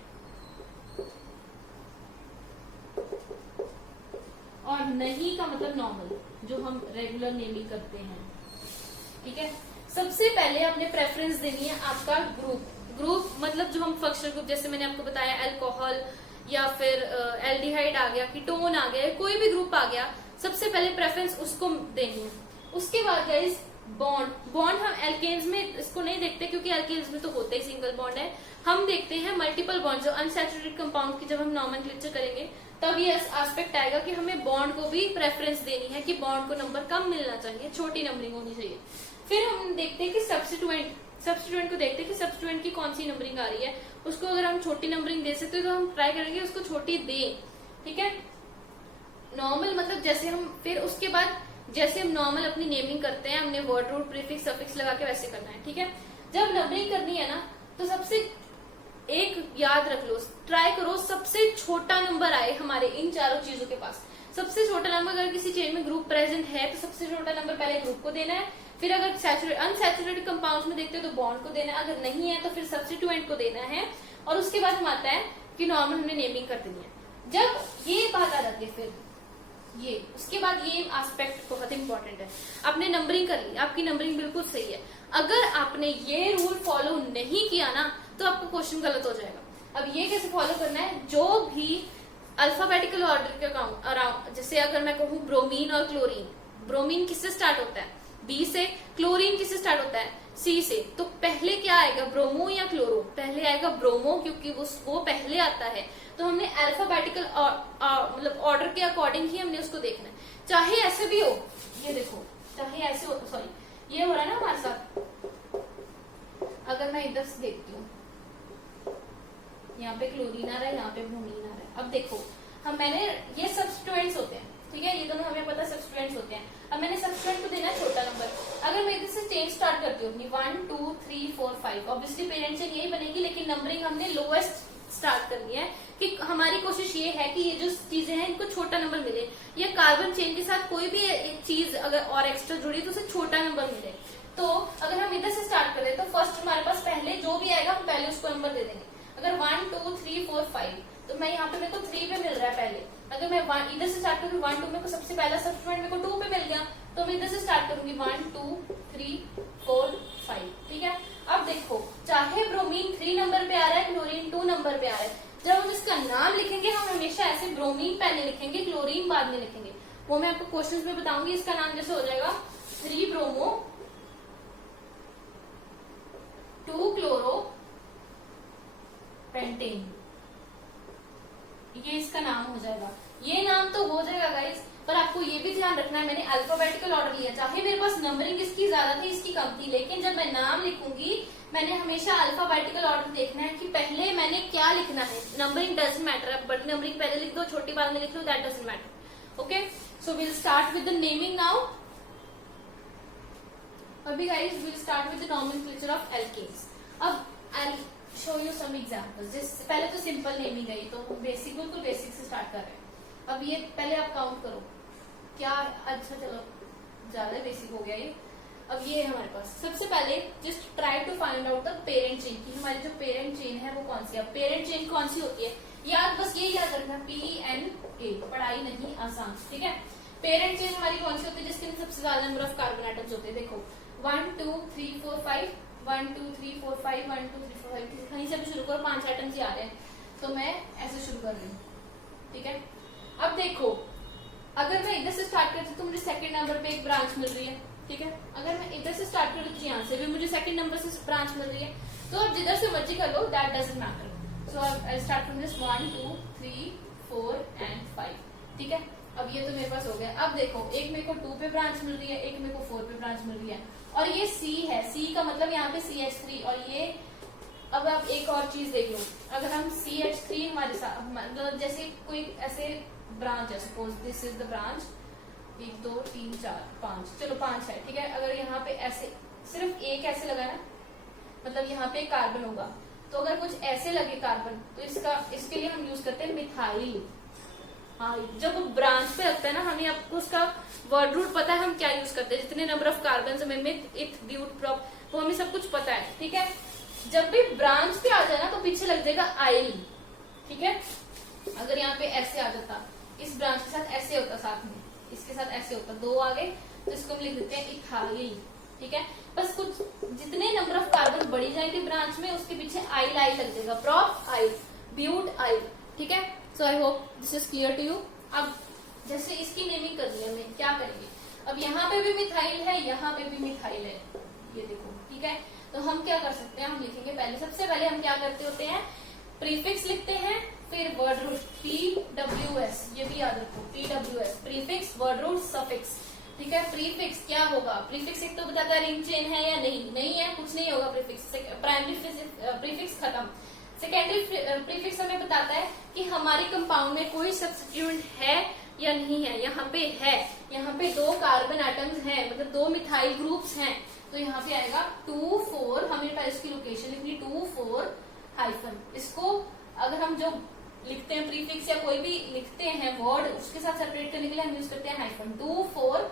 और नहीं का मतलब नॉर्मल, जो हम रेगुलर नेमिंग करते हैं। ठीक है, सबसे पहले आपने प्रेफरेंस देनी है आपका ग्रुप मतलब जो हम फंक्शनल ग्रुप, जैसे मैंने आपको बताया अल्कोहल या फिर एल्डिहाइड आ गया, कीटोन आ गया, कोई भी ग्रुप आ गया, सबसे पहले प्रेफरेंस उसको देनी है। उसके बाद गाइस बॉन्ड हम एल्केन्स में इसको नहीं देखते, क्योंकि एल्केन्स में तो होता ही सिंगल बॉन्ड है। हम देखते हैं मल्टीपल बॉन्ड, जो अनसैचुरेटेड कंपाउंड की जब हम नॉमेनक्लेचर करेंगे तब ये एस्पेक्ट आएगा कि हमें बॉन्ड को भी प्रेफरेंस देनी है, कि बॉन्ड को नंबर कम मिलना चाहिए, छोटी नंबरिंग होनी चाहिए। फिर हम देखते हैं कि सब्स्टिट्यूएंट को देखते हैं कि सब्स्टिट्यूएंट की कौन सी नंबरिंग आ रही है। उसको अगर हम छोटी नंबरिंग दे सकते हैं तो हम ट्राई करेंगे उसको छोटी दे। ठीक है, नॉर्मल मतलब जैसे हम, फिर उसके बाद जैसे हम नॉर्मल अपनी नेमिंग करते हैं, हमने वर्ड रूट प्रीफिक्स सफिक्स लगा के वैसे करना है। ठीक है, जब नंबरिंग करनी है ना, तो सबसे एक याद रख लो, ट्राई करो सबसे छोटा नंबर आए हमारे इन चारों चीजों के पास। सबसे छोटा नंबर, अगर किसी चेन में ग्रुप प्रेजेंट है तो सबसे छोटा नंबर पहले ग्रुप को देना है, फिर अगर अनसैचुरेटेड कंपाउंड्स में देखते हो तो बॉन्ड को देना है, अगर नहीं है तो फिर सब्स्टिट्यूएंट को देना है, और उसके बाद हम आता है कि नॉर्मल हमने नेमिंग कर देनी है। जब ये बात आ जाती है, फिर ये उसके बाद ये एस्पेक्ट बहुत इंपॉर्टेंट है। आपने नंबरिंग कर ली, आपकी नंबरिंग बिल्कुल सही है, अगर आपने ये रूल फॉलो नहीं किया ना तो आपका क्वेश्चन गलत हो जाएगा। अब ये कैसे फॉलो करना है, जो भी अल्फाबेटिकल ऑर्डर के अराउंड, जैसे अगर मैं कहूँ ब्रोमीन और क्लोरीन, ब्रोमीन किससे स्टार्ट होता है, बी से, क्लोरीन किससे स्टार्ट होता है, सी से, तो पहले क्या आएगा, ब्रोमो या क्लोरो? पहले आएगा ब्रोमो, क्योंकि वो पहले आता है। तो हमने अल्फाबेटिकल मतलब ऑर्डर के अकॉर्डिंग ही हमने उसको देखना है, चाहे ऐसे भी हो। ये देखो, चाहे ऐसे हो, सॉरी ये हो रहा है ना हमारे साथ, अगर मैं इधर से देखती हूँ, यहाँ पे क्लोरीन आ रहा है, यहाँ पे ब्रोमीन आ रहा है। अब देखो, मैंने ये सब्स्टिट्यूएंट्स होते हैं, ठीक है, ये दोनों हमें पता सब्स्टिट्यूएंट्स होते हैं। अब मैंने सब्स्टिट्यूएंट को देना है छोटा नंबर। अगर मैं इधर से चेन स्टार्ट करती हूँ अपनी 1 2 3 4 5, ऑब्वियसली पेरेंट चेन यही बनेगी, लेकिन नंबरिंग हमने लोएस्ट स्टार्ट करनी है, कि हमारी कोशिश ये है कि ये जो चीजें हैं इनको छोटा नंबर मिले, या कार्बन चेन के साथ कोई भी चीज अगर और एक्स्ट्रा जुड़ी तो उसे छोटा नंबर मिले। तो अगर हम इधर से स्टार्ट करें तो फर्स्ट हमारे पास पहले जो भी आएगा हम पहले उसको नंबर दे देंगे। अगर 1 2 3 4 5, तो मैं यहाँ पे मेरे को 3 पे मिल रहा है पहले। अगर मैं इधर से स्टार्ट करूँ 1 2, मेरे को सबसे पहला सब्स्टिट्यूएंट मेरे को 2 पे मिल गया, तो मैं इधर से स्टार्ट करूंगी 1 2 3 4 5। ठीक है, अब देखो, चाहे ब्रोमीन 3 नंबर पे आ रहा है, क्लोरीन 2 नंबर पे आ रहा है, जब हम इसका नाम लिखेंगे हम हमेशा ऐसे ब्रोमीन पहले लिखेंगे, क्लोरीन बाद में लिखेंगे। वो मैं आपको क्वेश्चंस में बताऊंगी। इसका नाम जैसे हो जाएगा 3 ब्रोमो 2 क्लोरो पेंटेन, ये इसका नाम हो जाएगा। ये नाम तो हो जाएगा गाइस, पर आपको ये भी ध्यान रखना है, मैंने अल्फाबेटिकल ऑर्डर लिया, चाहे मेरे पास नंबरिंग इसकी ज्यादा थी इसकी कम थी, लेकिन जब मैं नाम लिखूंगी मैंने हमेशा अल्फाबेटिकल ऑर्डर देखना है कि पहले मैंने क्या लिखना है। नंबरिंग डजंट मैटर, आप बड़ी नंबरिंग पहले लिख दो, छोटी बाद में लिख दो, that doesn't matter. Okay, so will start with the naming now. अभी guys will start with the nomenclature of alkanes. अब I show you some examples. पहले तो सिंपल नेमिंग है, तो बेसिक बिल्कुल बेसिक से स्टार्ट कर रहे हैं। अब ये पहले आप काउंट करो क्या, अच्छा चलो ज्यादा बेसिक हो गया ये। अब ये है हमारे पास, सबसे पहले just try to find out the parent chain, की हमारी जो पेरेंट चेन है वो कौन सी है। पेरेंट चेन कौन सी होती है, याद बस ये याद रखना, PNA, पढ़ाई नहीं आसान। ठीक है, पेरेंट चेन हमारी कौन सी होती है, जिसके अंदर सबसे ज्यादा नंबर ऑफ कार्बन एटम्स होते हैं। देखो 1 2 3 4 5, 1 2 3 4 5, 1 2 3 4 5, कहीं से भी शुरू करो, 5 एटम्स ही आ रहे हैं, तो मैं ऐसे शुरू कर रही हूँ। ठीक है, अब देखो, अगर मैं इधर से स्टार्ट करती हूँ तो मुझे सेकंड नंबर पे एक ब्रांच मिल रही है। ठीक है, अगर मैं इधर से स्टार्ट करूँ तो यहाँ से भी मुझे सेकंड नंबर से ब्रांच मिल रही है। तो अब जिधर से मर्जी कर लो, that doesn't matter. So I start from this 1 2 3 4 and 5। ठीक है, अब ये तो मेरे पास हो गया। अब देखो, एक मेरे को 2 पे ब्रांच मिल रही है, एक मेरे को 4 पे ब्रांच मिल रही है, और ये C है, C का मतलब यहाँ पे CH3, और ये, अब आप एक और चीज देख लो, अगर हम CH3 हमारे साथ, मतलब जैसे कोई ऐसे ब्रांच है, suppose this is the branch, 1 2 3 4 5, चलो 5 है। ठीक है, अगर यहाँ पे ऐसे सिर्फ एक ऐसे लगा ना, मतलब यहाँ पे कार्बन होगा, तो अगर कुछ ऐसे लगे कार्बन, तो इसके लिए हम यूज करते हैं मिथाइल। हाँ, जब ब्रांच पे लगता है ना, हमें आपको उसका वर्ड रूट पता है, हम क्या यूज करते हैं, जितने नंबर ऑफ कार्बन हमें मिथ इथ ब्यूट प्रॉप, वो हमें सब कुछ पता है। ठीक है, जब भी ब्रांच पे आ जाए ना तो पीछे लग जाएगा आइल। ठीक है, अगर यहाँ पे ऐसे आ जाता इस ब्रांच के साथ ऐसे होता, साथ में इसके साथ ऐसे होता, दो आ गए तो इसको हम लिख देते हैं इथाइल। ठीक है, बस कुछ जितने नंबर ऑफ कार्बन बढ़ी जाएंगे ब्रांच में उसके पीछे आइल आई लग जाएगा, प्रोप आइल, ब्यूट आइल। ठीक है, so I hope this is clear to you. अब जैसे इसकी नेमिंग कर दी हमने, क्या करेंगे, अब यहाँ पे भी मिथाइल है, यहाँ पे भी मिथाइल है, ये देखो। ठीक है, तो हम क्या कर सकते हैं, हम लिखेंगे पहले, सबसे पहले हम क्या करते होते हैं, प्रीफिक्स लिखते हैं, फिर वर्ड रूट TWS, ये भी याद रखो, TWS prefix, word root, suffix. ठीक है, प्रीफिक्स क्या होगा, प्रीफिक्स एक तो बताता है रिंग चेन है या नहीं, नहीं है, कुछ नहीं होगा प्रीफिक्स। प्राइमरी प्रीफिक्स खत्म। सेकेंडरी प्रीफिक्स हमें बताता है कि हमारे कंपाउंड में कोई सब्स्टिट्यूएंट है या नहीं है। यहाँ पे है, यहाँ पे दो कार्बन एटम्स हैं, मतलब दो मिथाइल ग्रुप्स हैं, तो यहाँ पे आएगा 2,4, हमें पहले इसकी लोकेशन लिखनी 2,4 हाइफन। इसको अगर हम जो लिखते हैं प्रीफिक्स या कोई भी लिखते हैं वर्ड, उसके साथ सेपरेट करने के लिए हम यूज करते हैं हाइफन 2,4।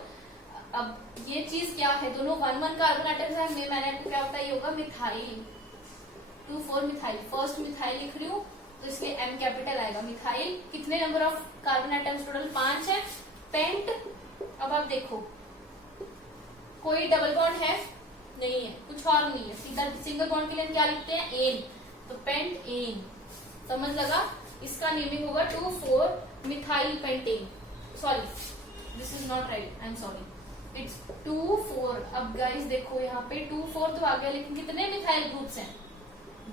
अब ये चीज क्या है, दोनों 1,1 कार्बन एटम्स है, मैंने आपको क्या बताया होगा, मिथाइल, 2,4 मिथाइल, फर्स्ट मिथाइल लिख रही हूँ तो इसके M कैपिटल आएगा, मिथाइल। कितने number of carbon atoms total, 5 है। पेंट, अब आप देखो कोई डबल बॉन्ड है नहीं है, कुछ और नहीं है, सीधा सिंगल बॉन्ड के लिए क्या लिखते हैं, एन, तो पेंट एन, समझ लगा। इसका नेमिंग होगा 2,4 methyl pentane, sorry this is not right, I am sorry, it's 2,4। अब गाइस देखो यहाँ पे 2,4 तो आ गया, लेकिन कितने मिथाइल ग्रुप्स हैं,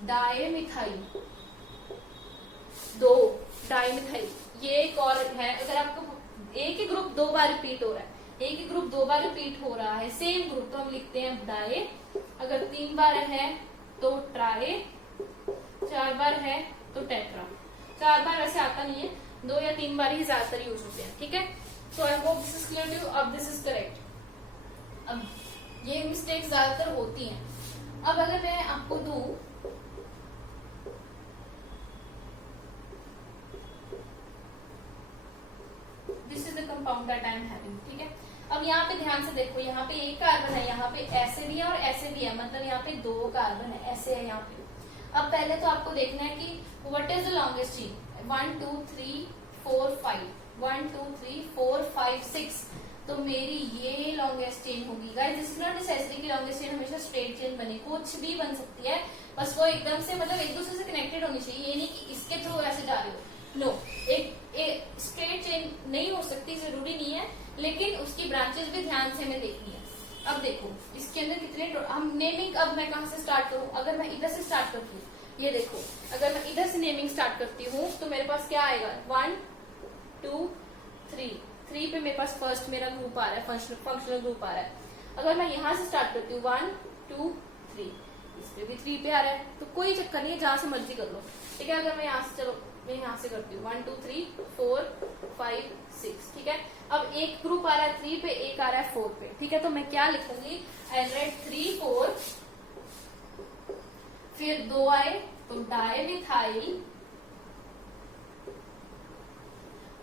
डाई मिथाइल, दो डाई मिथाइल। ये एक और है, अगर आपको एक ही ग्रुप दो बार रिपीट हो रहा है, एक ही ग्रुप दो बार रिपीट हो रहा है, सेम ग्रुप, तो हम लिखते हैं डाई। अगर 3 बार है तो ट्राई, 4 बार है तो टेट्रा। 4 बार वैसे आता नहीं है, 2 या 3 बार ही ज्यादातर यूज होते हैं। ठीक है, so I hope this is clear to you. अब दिस इज करेक्ट। अब ये मिस्टेक ज्यादातर होती हैं। अब अगर मैं आपको दूं, this is the compound that I am having. ठीक है, अब यहाँ पे ध्यान से देखो, यहाँ पे एक कार्बन है, यहाँ पे ऐसे भी है और ऐसे भी है, मतलब यहाँ पे 2 कार्बन है, ऐसे है यहाँ पे। अब पहले तो आपको देखना है कि what is the longest chain, 1 2 3 4 5, 1 2 3 4 5 6, तो मेरी ये लॉन्गेस्ट चेन होगी। Guys this is not necessary कि लॉन्गेस्ट चेन हमेशा स्ट्रेट चेन बने, कुछ भी बन सकती है, बस वो एकदम से मतलब एक दूसरे से कनेक्टेड होनी चाहिए, ये नहीं कि इसके थ्रू ऐसे जा रही हो, नो। एक स्ट्रेट चेन नहीं हो सकती, जरूरी नहीं है, लेकिन उसकी ब्रांचेस भी ध्यान से हमें देखनी है। अब देखो इसके अंदर कितने, हम नेमिंग, अब मैं कहां से स्टार्ट करूं, अगर मैं इधर से स्टार्ट करती हूँ, ये देखो अगर मैं इधर से नेमिंग स्टार्ट करती हूँ तो मेरे पास क्या आएगा, 1 2 3, 3 पे मेरे पास फर्स्ट मेरा ग्रुप आ रहा है, फंक्शनल ग्रुप आ रहा है। अगर मैं यहाँ से स्टार्ट करती हूँ 1 2 3, इस पे भी 3 पे आ रहा है, तो कोई चक्कर नहीं है, जहां से मर्जी कर लो। ठीक है, अगर मैं यहाँ से, चलो मैं यहाँ से करती हूँ 1 2 3 4 5 6। ठीक है, अब एक ग्रुप आ रहा है 3 पे, एक आ रहा है 4 पे। ठीक है, तो मैं क्या लिखूंगी, आई राइट 3 4, फिर 2 आए तो डाई मिथाइल,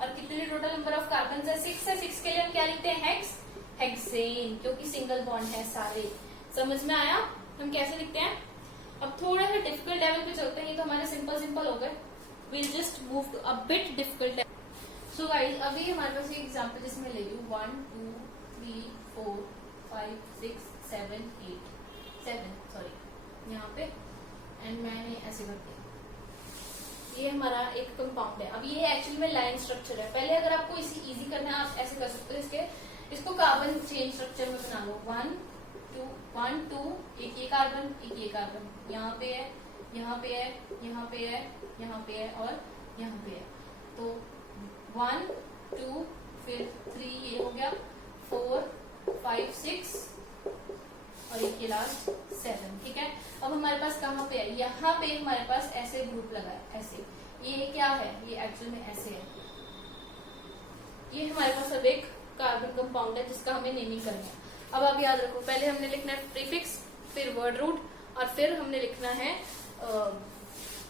और कितने टोटल नंबर ऑफ कार्बन है, 6 है, 6 के लिए हम क्या लिखते हैं, हेक्स, हेक्सेन, क्योंकि सिंगल बॉन्ड है सारे। समझ में आया हम कैसे लिखते हैं। अब थोड़ा सा डिफिकल्ट लेवल पे चलते हैं, तो हमारे सिंपल हो गए, we'll just move to a bit difficult. So guys, अभी हमारे पास एक एग्जांपल जिसमें ले लूँ 1 2 3 4 5 6 7 8 7, सॉरी यहाँ पे, एंड मैंने ऐसे कर दिया। ये हमारा एक कंपाउंड है। अब ये एक्चुअली में लाइन स्ट्रक्चर है। पहले अगर आपको इसे इजी करना है, आप ऐसे कर सकते हो, इसको कार्बन चेन स्ट्रक्चर में बना लो। 1 2, एक ये कार्बन, एक ये कार्बन, यहाँ पे है, यहाँ पे है, यहाँ पे है, यहाँ पे है और यहाँ पे है। तो 1 2, फिर 3 ये हो गया, 4 5 6 और एक ये लास्ट 7। ठीक है, अब हमारे पास कहाँ पे है, यहाँ पे हमारे पास ऐसे ग्रुप लगा है, ऐसे। ये क्या है, ये एक्चुअल में ऐसे है। ये हमारे पास अब एक कार्बन कंपाउंड है जिसका हमें नेमिंग करना है। अब आप याद रखो, पहले हमने लिखना है प्रीफिक्स, फिर वर्ड रूट, और फिर हमने लिखना है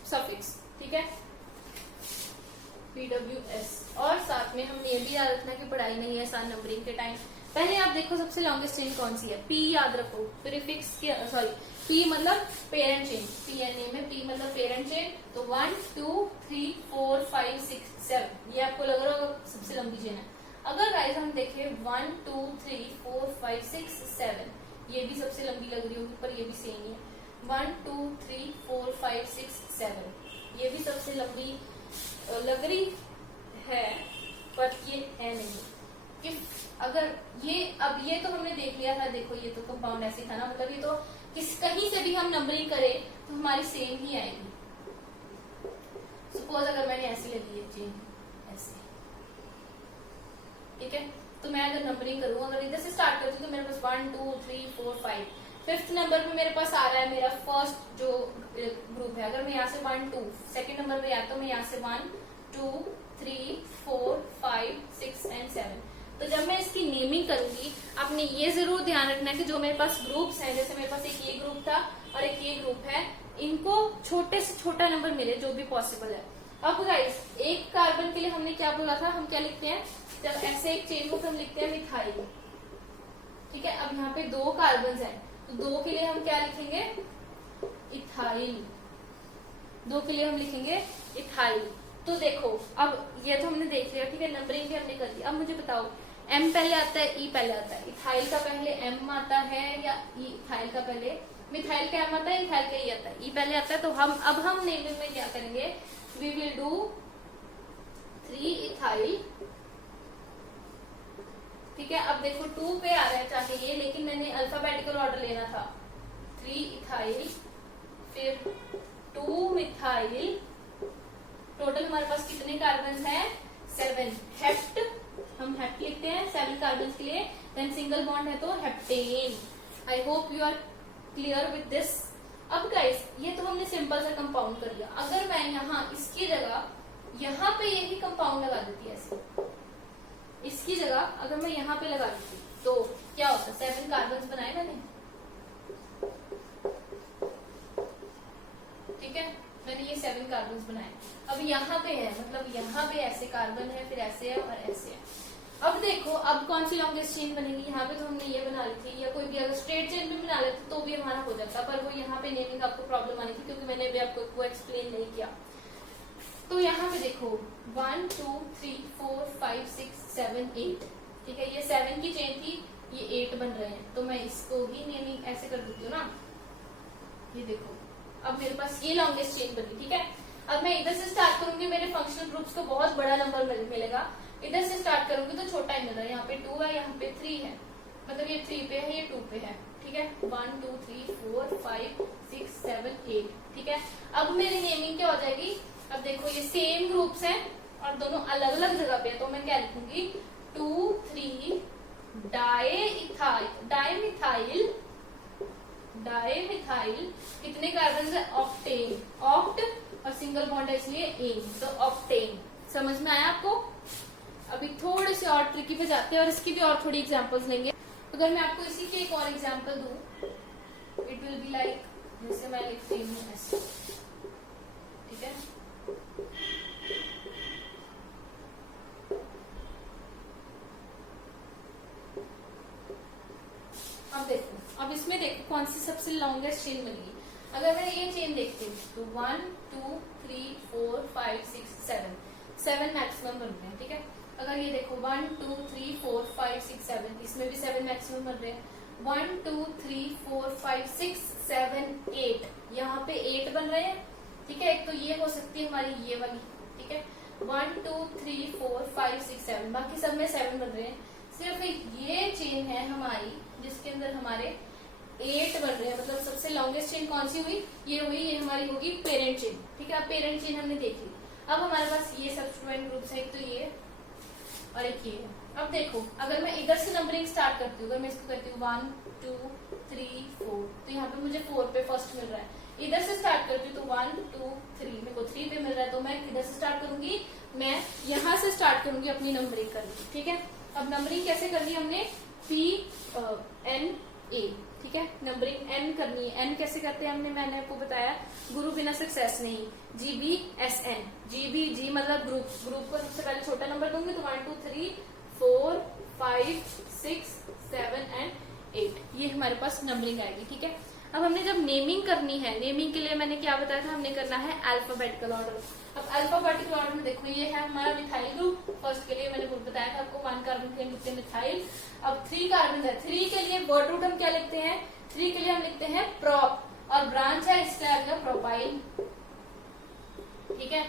सफिक्स। ठीक है, PWS, और साथ में हम ये भी याद रखना कि पढ़ाई नहीं है आसान नंबरिंग के टाइम। पहले आप देखो सबसे लॉन्गेस्ट चेन कौन सी है, P याद रखो, प्रीफिक्स के, सॉरी P मतलब पेरेंट चेन, PNA में P मतलब पेरेंट चेन। तो 1 2 3 4 5 6 7 ये आपको लग रहा होगा सबसे लंबी चेन है। अगर गाइस हम देखें 1 2 3 4 5 6 7 ये भी सबसे लंबी लग रही होगी, पर ये भी सेम ही है। 1 2 3 4 5 6 7 ये भी सबसे लंबी लग रही है, पर ये है नहीं। कि अगर ये अब ये तो हमने देख लिया था, देखो ये तो कंपाउंड ऐसे था ना, मतलब ये तो कहीं से भी हम नंबरिंग करें तो हमारी सेम ही आएगी। सपोज अगर मैंने ऐसी लगी है चेन ऐसे, ठीक है, तो मैं अगर नंबरिंग करूं, अगर इधर से स्टार्ट करती हूँ तो मेरे पास 1 2 3 4 5 फिफ्थ नंबर पे मेरे पास आ रहा है मेरा फर्स्ट जो ग्रुप है। अगर मैं यहाँ से 1 2 सेकेंड नंबर पे आता हूँ, मैं यहाँ से 1 2 3 4 5 6 एंड 7। तो जब मैं इसकी नेमिंग करूंगी, आपने ये जरूर ध्यान रखना है कि जो मेरे पास ग्रुप्स हैं, जैसे मेरे पास एक ये ग्रुप था और एक ये ग्रुप है, इनको छोटे से छोटा नंबर मिले जो भी पॉसिबल है। अब गाइस एक कार्बन के लिए हमने क्या बोला था, हम क्या लिखते हैं जब ऐसे एक चेन को हम लिखते हैं मिथाइल, ठीक है। अब यहाँ पे 2 कार्बन हैं, तो 2 के लिए हम क्या लिखेंगे इथाइल, 2 के लिए हम लिखेंगे इथाइल। तो देखो अब ये तो हमने देख लिया, ठीक है, नंबरिंग भी हमने कर दी। अब मुझे बताओ M पहले आता है E पहले आता है, इथाइल का पहले M आता है या इथाइल का पहले, मिथाइल का M आता है, इथाइल का E आता है, E पहले आता है। तो हम नेमिंग में क्या करेंगे, वी विल डू 3 इथाइल, ठीक है। अब देखो 2 पे आ रहा है चाहे ये, लेकिन मैंने अल्फाबेटिकल ऑर्डर लेना था। 3 इथाइल फिर 2 मिथाइल, टोटल हमारे पास कितने कार्बन हैं 7। हेप्ट हम हेप्ट लिखते हैं 7 कार्बन के लिए, देन सिंगल बॉन्ड है तो heptane. I hope you are clear with this. अब गाइस ये तो हमने सिंपल सा कंपाउंड कर लिया। अगर मैं यहाँ इसकी जगह यहाँ पे यही कंपाउंड लगा देती ऐसे, इसकी जगह अगर मैं यहाँ पे लगा देती तो क्या होता, 7 कार्बन बनाए मैंने, ठीक है, मैंने ये 7 कार्बन बनाए। अब यहाँ पे है, मतलब यहाँ पे ऐसे कार्बन है, फिर ऐसे है और ऐसे है। अब देखो अब कौन सी लॉन्गेस्ट चेन बनेगी, यहाँ पे तो हमने ये बना ली थी, या कोई भी अगर स्ट्रेट चेन भी बना लेते तो भी हमारा हो जाता, पर वो यहाँ पे नेमिंग आपको प्रॉब्लम आनी थी क्योंकि मैंने अभी आपको वो एक्सप्लेन नहीं किया। तो यहाँ पे देखो 1 2 3 4 5 6 7 8, ठीक है, ये 7 की चेन थी, ये 8 बन रहे हैं, तो मैं इसको ही नेमिंग ऐसे कर देती हूँ ना। ये देखो अब मेरे पास ये लॉन्गेस्ट चेन बनी, ठीक है। अब मैं इधर से स्टार्ट करूंगी, मेरे फंक्शनल ग्रुप्स को बहुत बड़ा नंबर मिलेगा। इधर से स्टार्ट करूंगी तो छोटा ही मिल रहा है, यहाँ पे 2 है, यहाँ पे 3 है, मतलब ये 3 पे है, ये 2 पे है, ठीक है। 1 2 3 4 5 6 7 8, ठीक है। अब मेरी नेमिंग क्या हो जाएगी, अब देखो ये सेम ग्रुप्स हैं और दोनों अलग अलग जगह पे है, तो मैं क्या लिखूंगी 2 3 डाइमिथाइल कितने कार्बन है, ऑक्टेन, ऑक्ट और सिंगल बॉन्ड है इसलिए एन, तो ऑक्टेन। समझ में आया आपको। अभी थोड़े से और ट्रिकी पे जाते हैं और इसकी भी और थोड़ी एग्जांपल्स लेंगे। अगर मैं आपको इसी की एक और एग्जांपल दूं, इट विल बी लाइक, जैसे मैं लिखती हूँ ऐसे, ठीक है, अब देखो, अब इसमें देखो कौन सी सबसे लॉन्गेस्ट चेन बनेगी। अगर मैं ये चेन देखती हूँ तो 1 2 3 4 5 6 7 मैक्सिमम बन रहे हैं, ठीक है। अगर ये देखो 1 2 3 4 5 6 7, इसमें भी 7 मैक्सिमम बन रहे हैं। 1 2 3 4 5 6 7 8, यहाँ पे 8 बन रहे हैं, ठीक है। एक तो ये हो सकती है हमारी ये वाली, ठीक है, 1 2 3 4 5 6 7, बाकी सब में 7 बन रहे हैं। सिर्फ ये चेन है हमारी जिसके अंदर हमारे 8 बन रहे हैं, मतलब सबसे लॉन्गेस्ट चेन कौन सी हुई, ये हुई, ये हमारी होगी पेरेंट चेन, ठीक है। अब पेरेंट चेन हमने देख ली। अब हमारे पास ये सब्स्टिट्यूएंट ग्रुप्स है, एक तो ये और एक ये है। अब देखो अगर मैं इधर से नंबरिंग स्टार्ट करती हूँ, अगर मैं इसको करती हूँ 1 2 3 4, तो यहाँ पे मुझे 4 पे फर्स्ट मिल रहा है। इधर से स्टार्ट करती हूँ तो 1 2 3, मेरे को 3 पे मिल रहा है, तो मैं किधर से स्टार्ट करूंगी, मैं यहाँ से स्टार्ट करूंगी अपनी नंबरिंग करनी, ठीक है। अब नंबरिंग कैसे करनी है हमने, PNA, ठीक है, नंबरिंग N करनी है। N कैसे करते हैं मैंने आपको बताया, गुरु बिना सक्सेस नहीं, GBSN, GB मतलब ग्रुप को सबसे पहले छोटा नंबर दूंगी तो 1 2 3 4 5 6 7 एंड 8, ये हमारे पास नंबरिंग आएगी, ठीक है। अब हमने जब नेमिंग करनी है, नेमिंग के लिए मैंने क्या बताया था, हमने करना है अल्फाबेटिकल ऑर्डर। अब अल्फाबेटिकल ऑर्डर में देखो ये है हमारा मिथाइल ग्रुप। फर्स्ट के लिए मैंने बताया था आपको 1 कार्बन के लिखते हैं मिथाइल। अब 3 कार्बन है, 3 के लिए वर्ड रूट हम क्या लिखते हैं, 3 के लिए हम लिखते हैं प्रोप, और ब्रांच है इसका आ गया प्रोपाइल। ठीक है,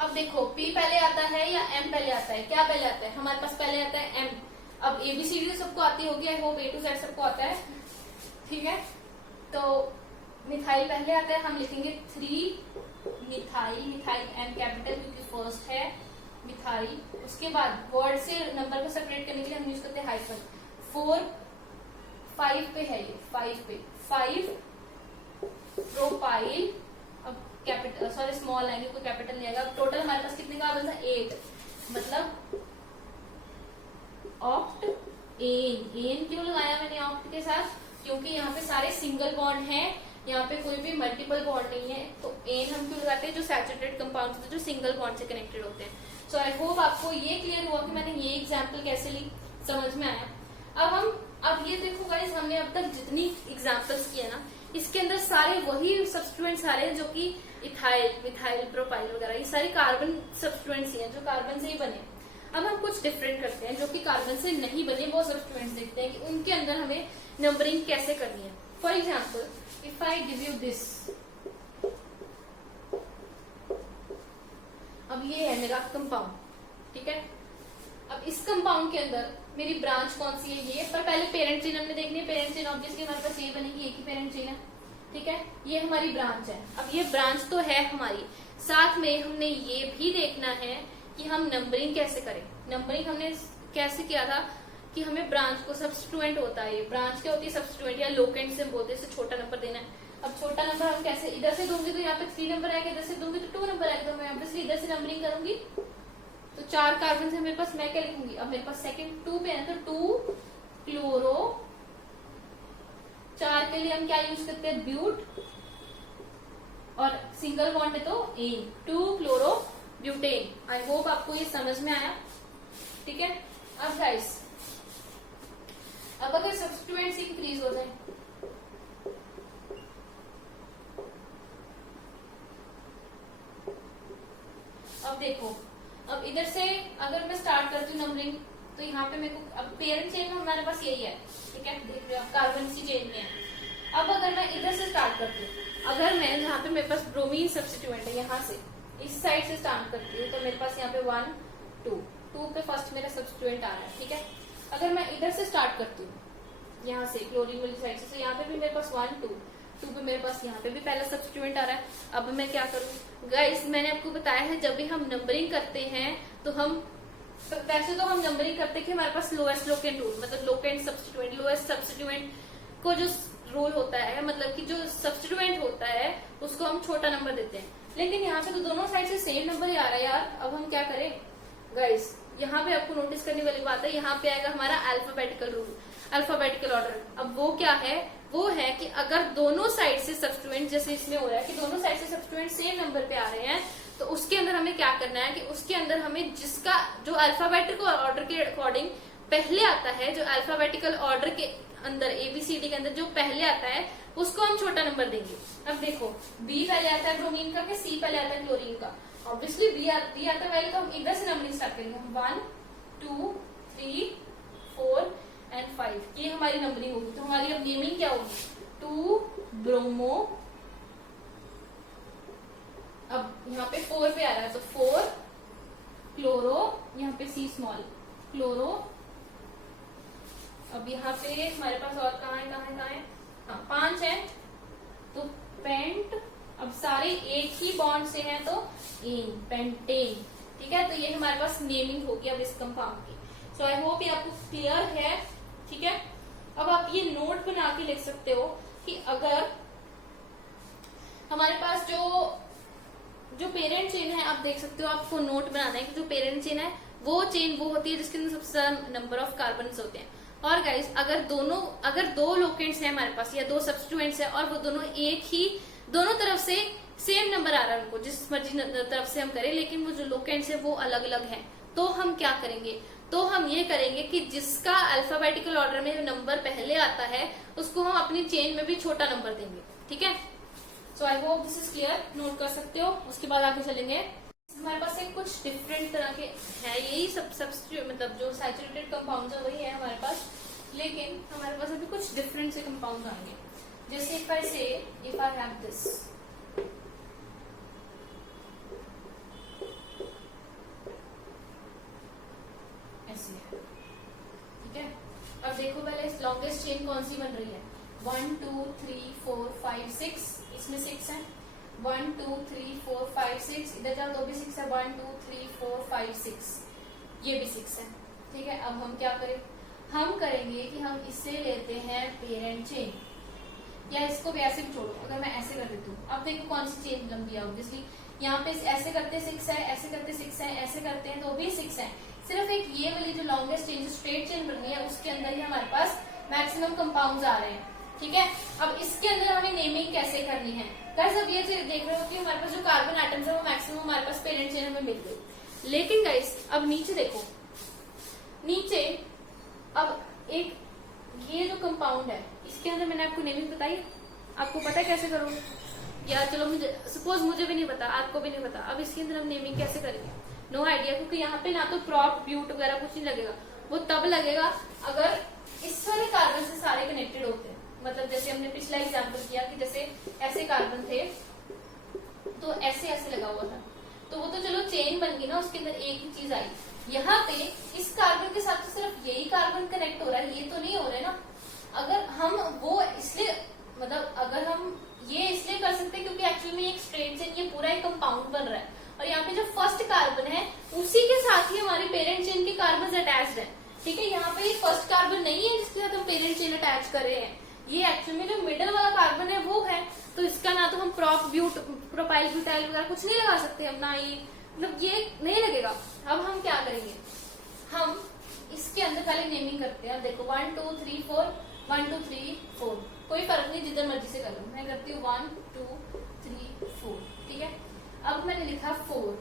अब देखो पी पहले आता है या एम पहले आता है, क्या पहले आता है, हमारे पास पहले आता है एम। अब एबीसीडी तो सबको आती होगी, I hope A to Z सबको आता है। ठीक है, तो मिथाइल पहले आता है, हम लिखेंगे 3 मिथाइल, मिथाइल एम कैपिटल क्योंकि फर्स्ट है मिथाइल। उसके बाद वर्ड से नंबर को सेपरेट करने के लिए हम यूज करते हैं हाइफन। 4 5 पे है ये, 5 पे 5 प्रोपाइल। अब कैपिटल सॉरी स्मॉल आएंगे, कोई कैपिटल नहीं आएगा। टोटल हमारे पास कितने कार्बन था, 8, मतलब ऑक्ट एन। एन क्यों लगाया मैंने ऑक्ट के साथ, क्योंकि यहाँ पे सारे सिंगल बॉन्ड हैं, यहाँ पे कोई भी मल्टीपल बॉन्ड नहीं है, तो एन हम क्यों लगाते हैं, जो सैचुरेटेड कंपाउंड होते हैं जो सिंगल बॉन्ड से कनेक्टेड होते हैं। सो आई होप आपको ये क्लियर हुआ कि मैंने ये एग्जाम्पल कैसे ली, समझ में आया। अब ये देखो गाइस, हमने अब तक जितनी एग्जाम्पल्स किए ना, इसके अंदर सारे वही सब्स्टिट्यूएंट्स आ रहे हैं जो कि इथाइल, मिथाइल, प्रोपाइल वगैरह, ये सारे कार्बन सब्स्टिट्यूएंट्स ही हैं जो कार्बन से ही बने। अब हम कुछ डिफरेंट करते हैं जो कि कार्बन से नहीं बने, वो सब्स्टिट्यूएंट्स देखते हैं कि उनके अंदर हमें नंबरिंग कैसे करनी है। For example if I give you this, अब ये है मेरा कंपाउंड, ठीक है। अब इस कंपाउंड के अंदर मेरी ब्रांच कौन सी है, ये। पर पहले पेरेंट चेन हमने देखनी है। पेरेंट चेन ऑब्वियसली हमारे पास ये बनेगी, एक ही पेरेंट चेन है, ठीक है। ये हमारी ब्रांच है। अब ये ब्रांच तो है हमारी, साथ में हमने ये भी देखना है कि हम नंबरिंग कैसे करें। नंबरिंग हमने कैसे किया था कि हमें ब्रांच को सब्स्टिट्यूएंट होता है, ब्रांच क्या होती है, सब्स्टिट्यूएंट या लोकेंट से बोलते हैं, इसे छोटा नंबर देना है। अब छोटा नंबर हम कैसे, इधर से दूंगी तो यहाँ पे 3 नंबर आएगा, इधर से दूंगी तो 2 नंबर आएगा, तो मैं ऑब्वियसली इधर से नंबरिंग करूंगी। तो 4 कार्बन से मेरे पास मैं क्या लिखूंगी, अब मेरे पास सेकंड 2 पे है तो 2 क्लोरो। 4 के लिए हम क्या यूज करते हैं, ब्यूट, और सिंगल बॉन्ड में तो एन, 2 क्लोरो ब्यूटेन। आई होप आपको ये समझ में आया, ठीक है। अब गाइस, अब अगर सब्स्टिट्यूएंट्स इंक्रीज हो जाए, अब देखो, अब इधर से अगर मैं स्टार्ट करती हूँ नंबरिंग, तो यहाँ पे मेरे को, अब पेरेंट चेन में हमारे पास यही है, ठीक है, देख रहे हो कार्बन सी चेन में है। अब अगर मैं इधर से स्टार्ट करती हूँ, अगर मैं यहाँ पे मेरे पास ब्रोमीन सब्स्टिट्यूएंट है, यहाँ से इस साइड से स्टार्ट करती हूँ, तो मेरे पास यहाँ पे 1 2 पे फर्स्ट मेरा सब्स्टिट्यूएंट आ रहा है, ठीक है। अगर मैं इधर से स्टार्ट करती हूँ, यहाँ से क्लोरीन वाली साइड से, तो यहाँ पे भी मेरे पास 1 2 पे मेरे पास यहाँ पे भी पहला सब्स्टिट्यूएंट आ रहा है। अब मैं क्या करूँ गाइस, मैंने आपको बताया है जब भी हम नंबरिंग करते हैं तो हम वैसे तो हम नंबरिंग करते हैं कि हमारे पास लोएस्ट लोकेंट रूल, मतलब लोकेंट सब्स्टिट्यूएंट, लोएस्ट सब्स्टिट्यूएंट को जो रूल होता है, मतलब कि जो सब्स्टिट्यूएंट होता है उसको हम छोटा नंबर देते हैं। लेकिन यहाँ पे तो दोनों साइड से सेम नंबर ही आ रहा है यार। अब हम क्या करें गाइस, यहाँ पे आपको नोटिस करने वाली बात है, यहाँ पे आएगा हमारा अल्फाबेटिकल रूल, अल्फाबेटिकल ऑर्डर। अब वो क्या है, वो है कि अगर दोनों साइड से सब्स्टिट्यूएंट, जैसे इसमें हो रहा है कि दोनों साइड से सब्स्टिट्यूएंट सेम नंबर पे आ रहे हैं, तो उसके अंदर हमें क्या करना है कि उसके अंदर हमें जिसका जो अल्फाबेटिकल ऑर्डर के अकॉर्डिंग पहले आता है, जो अल्फाबेटिकल ऑर्डर के अंदर एबीसीडी के अंदर जो पहले आता है उसको हम छोटा नंबर देंगे। अब देखो बी पहले आता है ब्रोमीन का, कि सी पहले आता है क्लोरीन का। ऑब्वियसली बी आता है पहले, तो हम इधर से नंबरिंग स्टार्ट करेंगे। 1 2 3 4 एंड 5, ये हमारी नंबरिंग होगी। तो हमारी अब नेमिंग क्या होगी, 2 ब्रोमो। अब यहाँ पे 4 पे आ रहा है तो 4 क्लोरो, यहाँ पे सी स्मॉल क्लोरो। अब यहाँ पे हमारे पास और कहाँ है, हाँ 5 है तो पेंट। अब सारे एक ही बॉन्ड से हैं तो एन, पेंटेन, ठीक है। तो ये हमारे पास नेमिंग होगी अब इस कंपाउंड की। सो आई होप ये आपको क्लियर है, ठीक है। अब आप ये नोट बना के लिख सकते हो कि अगर हमारे पास जो पेरेंट चेन है, आप देख सकते हो, आपको नोट बनाना है कि जो पेरेंट चेन है वो चेन वो होती है जिसके अंदर सबसे ज्यादा नंबर ऑफ कार्बन होते हैं। और गाइस, अगर 2 लोकेंट्स हैं हमारे पास या 2 सब्स्टिट्यूएंट्स हैं और वो दोनों एक ही, दोनों तरफ से सेम नंबर आ रहा है उनको, जिस मर्जी तरफ से हम करें, लेकिन वो जो लोकेंट्स है वो अलग अलग हैं, तो हम क्या करेंगे, तो हम ये करेंगे कि जिसका अल्फाबेटिकल ऑर्डर में नंबर पहले आता है उसको हम अपनी चेन में भी छोटा नंबर देंगे, ठीक है। So I hope this is clear, note कर सकते हो। उसके बाद आगे चलेंगे। हमारे पास एक कुछ डिफरेंट तरह के है, यही सब मतलब जो सैचुरेटेड कंपाउंड्स है वही है हमारे पास, लेकिन हमारे पास अभी कुछ डिफरेंट से कंपाउंड आएंगे। जैसे इफ आई हैव दिस, ऐसे है, ठीक है। अब देखो पहले लॉन्गेस्ट चेन कौन सी बन रही है, 1 2 3 4 5 6, इसमें 6 है, 1 2 3 4 5 6, इधर जाओ तो भी 6 है, 1 2 3 4 5 6, ये भी 6 है, ठीक है। अब हम क्या करें, हम करेंगे कि हम इससे लेते हैं पेरेंट चेन, या इसको भी ऐसे भी छोड़ो, अगर मैं ऐसे कर देती हूँ, अब देखो कौन सी चेन लंबी है। ऑब्वियसली यहाँ पे ऐसे करते 6 है, ऐसे करते 6 है, ऐसे करते हैं तो भी 6 है। सिर्फ एक ये वाली जो लॉन्गेस्ट चेन, जो स्ट्रेट चेन बन रही है, उसके अंदर ही हमारे पास मैक्सिमम कंपाउंड्स आ रहे हैं, ठीक है। अब इसके अंदर हमें नेमिंग कैसे करनी है गाइस, अब ये देख रहे हो कि हमारे पास जो कार्बन एटम्स है वो मैक्सिमम हमारे पास पेरेंट चेन हमें मिल गई। लेकिन गाइस अब नीचे देखो, नीचे अब एक ये जो कंपाउंड है इसके अंदर मैंने आपको नेमिंग बताई, आपको पता है कैसे करोगे, या चलो मुझे सपोज मुझे भी नहीं पता, आपको भी नहीं पता, अब इसके अंदर हम नेमिंग कैसे करेंगे, नो आइडिया, क्योंकि यहाँ पे ना तो प्रॉप ब्यूट वगैरह कुछ नहीं लगेगा, वो तब लगेगा अगर इस वाले कार्बन से सारे कनेक्टेड होते हैं। मतलब जैसे हमने पिछला एग्जाम्पल किया कि जैसे ऐसे कार्बन थे तो ऐसे ऐसे लगा हुआ था, तो वो तो चलो चेन बन गई ना, उसके अंदर एक ही चीज आई। यहाँ पे इस कार्बन के साथ तो सिर्फ यही कार्बन कनेक्ट हो रहा है, ये तो नहीं हो रहा है ना। अगर हम वो इसलिए मतलब अगर हम ये इसलिए कर सकते हैं क्योंकि एक्चुअली में एक स्ट्रेट चेन, ये पूरा एक कंपाउंड बन रहा है, और यहाँ पे जो फर्स्ट कार्बन है उसी के साथ ही हमारी पेरेंट चेन के कार्बन अटैच्ड है, ठीक है। यहाँ पे ये फर्स्ट कार्बन नहीं है जिसके साथ हम पेरेंट चेन अटैच कर रहे हैं, ये एक्चुअली में जो मिडल वाला कार्बन है वो है, तो इसका ना तो हम प्रोपाइल ब्यूटाइल वगैरह कुछ नहीं लगा सकते हम, ना ही मतलब ये नहीं लगेगा। अब हम क्या करेंगे, हम इसके अंदर पहले नेमिंग करते हैं। अब देखो 1 2 3 4, 1 2 3 4, कोई फर्क नहीं, जिधर मर्जी से कर लो, मैं करती हूँ 1 2 3 4, ठीक है। अब मैंने लिखा 4।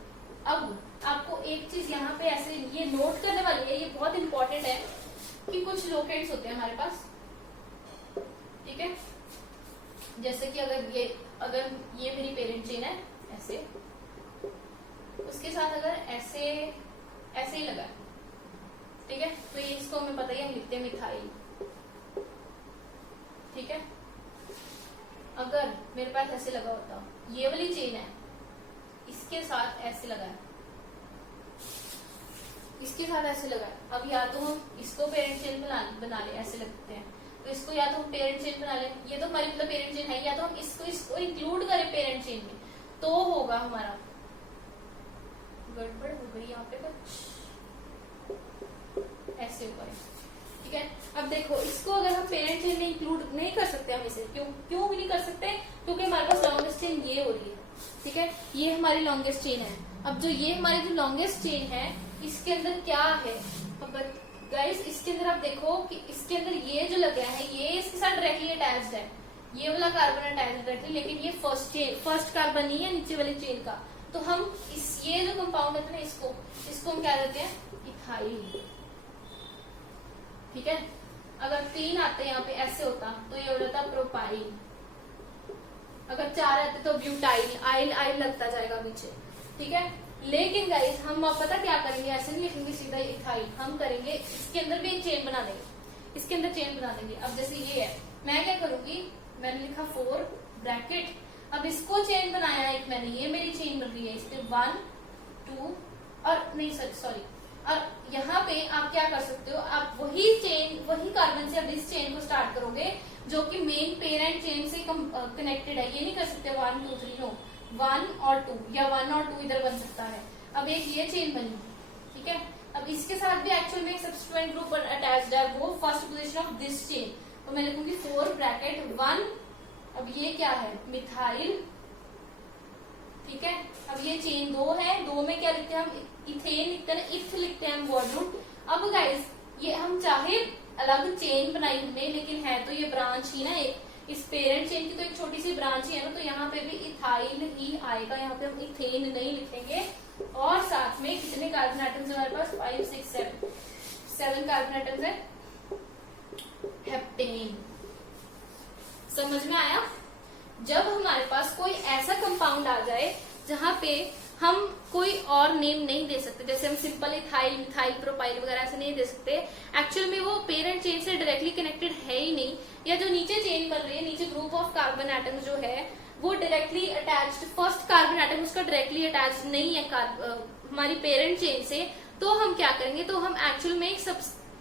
अब आपको एक चीज यहाँ पे ऐसे ये नोट करने वाली है, ये बहुत इंपॉर्टेंट है कि कुछ लोकेट्स होते हैं हमारे पास, ठीक है। जैसे कि अगर ये मेरी पेरेंट चेन है ऐसे, उसके साथ अगर ऐसे ऐसे ही लगा, ठीक है, तो ये इसको हमें पता ही हम लिखते हैं मिथाइल, ठीक है। अगर मेरे पास ऐसे लगा होता, ये वाली चेन है, इसके साथ ऐसे लगा है, इसके साथ ऐसे लगा है, अब या तो हम इसको पेरेंट चेन बना ले, ऐसे लगते हैं, तो इसको या तो हम पेरेंट चेन बना ले, ये तो हमारी मतलब पेरेंट चेन है, या तो हम इसको इंक्लूड करें पेरेंट चेन में, तो होगा हमारा गड़बड़ हो गई यहाँ पे कुछ ऐसे ऊपर, ठीक है। अब देखो इसको अगर हम पेरेंट चेन में इंक्लूड नहीं कर सकते, हम इसे क्यों भी नहीं कर सकते, क्योंकि हमारे पास लॉन्गेस्ट चेन ये हो रही है, ठीक है, ये हमारी लॉन्गेस्ट चेन है। अब जो ये हमारी जो लॉन्गेस्ट चेन है इसके अंदर क्या है, अब गाइस इसके अंदर आप देखो कि इसके अंदर ये जो लगा है ये इसके साथ डायरेक्टली अटैच्ड है, ये वाला कार्बन अटैच्ड डायरेक्टली, लेकिन ये फर्स्ट कार्बन नहीं है नीचे वाली चेन का, तो हम ये जो कंपाउंड है ना इसको हम क्या कहते हैं, इथाइल, ठीक है। अगर 3 आते यहाँ पे ऐसे होता तो ये हो जाता प्रोपाइल, अगर 4 आते तो ब्यूटाइल, आइल लगता जाएगा पीछे, ठीक है। लेकिन गाइस हम अब पता क्या करेंगे, ऐसे नहीं लिखेंगे सीधा इथाइल, हम करेंगे इसके अंदर भी एक चेन बना देंगे, इसके अंदर चेन बना देंगे। अब जैसे ये है, मैं क्या करूंगी, मैंने लिखा 4 ब्रैकेट, अब इसको चेन बनाया एक मैंने, ये मेरी चेन बन रही है, इस पे 1 2 और नहीं सॉरी, और यहाँ पे आप क्या कर सकते हो, आप वही कार्बन से अब इस चेन को स्टार्ट करोगे जो कि मेन पेरेंट चेन से कनेक्टेड है। ये नहीं कर सकते 1 2 3, नो, 1 और 2 या 1 और 2 इधर बन सकता है। अब एक ये चेन बनी, ठीक है। अब इसके साथ भी एक्चुअल में एक सब्स्टिट्यूएंट ग्रुप अटैच्ड है, वो first position of this chain, तो मैं लिखूंगी 4 ब्रैकेट 1, अब ये क्या है, मिथाइल, ठीक है। अब ये चेन 2 है, 2 में क्या लिखते हैं हम, इथेन लिखते हैं, इथ लिखते हैं हम वर्ड रूट। अब गाइस ये हम चाहे अलग चेन बनाई हमने, लेकिन है तो ये ब्रांच ही ना, एक इस पेरेंट चेन की तो एक छोटी सी ब्रांच ही है ना, तो यहाँ पे भी इथाइल ही आएगा, यहाँ पे हम इथेन नहीं लिखेंगे। और साथ में कितने कार्बन एटम्स हमारे पास, 5 6 7, 7 कार्बन एटम्स है हेप्टेन। समझ में आया? जब हमारे पास कोई ऐसा कंपाउंड आ जाए जहां पे हम कोई और नेम नहीं दे सकते, जैसे हम सिंपल इथाइल, मिथाइल, प्रोपाइल वगैरह ऐसे नहीं दे सकते, एक्चुअल में वो पेरेंट चेन से डायरेक्टली कनेक्टेड है ही नहीं, या जो नीचे चेन बन रही है, नीचे ग्रुप ऑफ कार्बन एटम जो है वो directly attached, first carbon atom उसका डायरेक्टली अटैच्ड नहीं है हमारी पेरेंट चेन से, तो हम क्या करेंगे, तो हम एक्चुअल में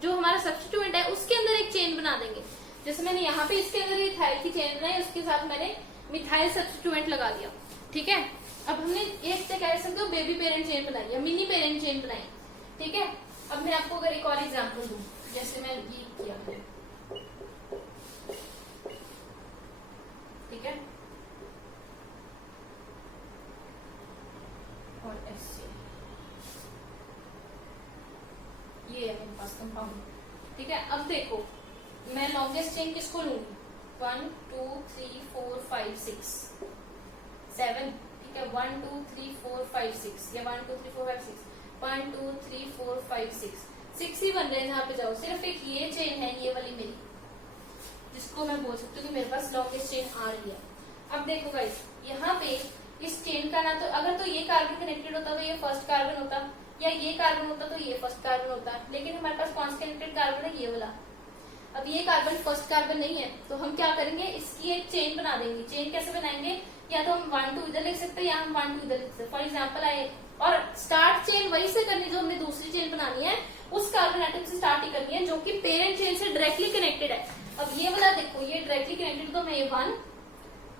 जो हमारा सब्स्टिट्यूएंट है उसके अंदर एक चेन बना देंगे। जैसे मैंने यहाँ पे इसके अंदर इथाइल की चेन बनाई, उसके साथ मैंने मिथाइल सब्स्टिट्यूएंट लगा दिया। ठीक है, अब हमने एक से कह सकते हो बेबी पेरेंट चेन बनाई या मिनी पेरेंट चेन बनाई। ठीक है, अब मैं आपको अगर एक और एग्जांपल दूं, जैसे मैं ये किया, ठीक है, और ऐसे ये है मेरे पास कंपाउंड। ठीक है, अब देखो मैं लॉन्गेस्ट चेन किसको लूंगी, 1 2 3 4 5 6 7। ठीक है, 1 2 3 4 5 6 या 1 2 3 4 5 6, 1 2 3 4 5 6 ही बन रहे हैं जहां पे जाओ। सिर्फ एक ये चेन है, ये वाली मेरी, जिसको मैं बोल सकती हूँ कि मेरे पास लॉन्गेस्ट चेन आ रही है। अब देखो गाइस, यहाँ पे इस चेन का ना, तो अगर तो ये कार्बन कनेक्टेड होता तो ये फर्स्ट कार्बन होता, या ये कार्बन होता तो ये फर्स्ट कार्बन होता, लेकिन हमारे पास कौन सा कनेक्टेड कार्बन है, ये वाला। अब ये कार्बन फर्स्ट कार्बन नहीं है, तो हम क्या करेंगे, इसकी एक चेन बना देंगे। चेन कैसे बनाएंगे, या तो हम 1 2 इधर लिख सकते हैं, या हम 1 2 इधर लिख सकते हैं। फॉर एग्जाम्पल आए, और स्टार्ट चेन वही से करनी जो हमने दूसरी चेन बनानी है, उस कार्बन एटम से स्टार्ट ही करनी है जो कि पेरेंट चेन से डायरेक्टली कनेक्टेड है। अब ये वाला देखो, ये डायरेक्टली कनेक्टेड, तो मैं ये 1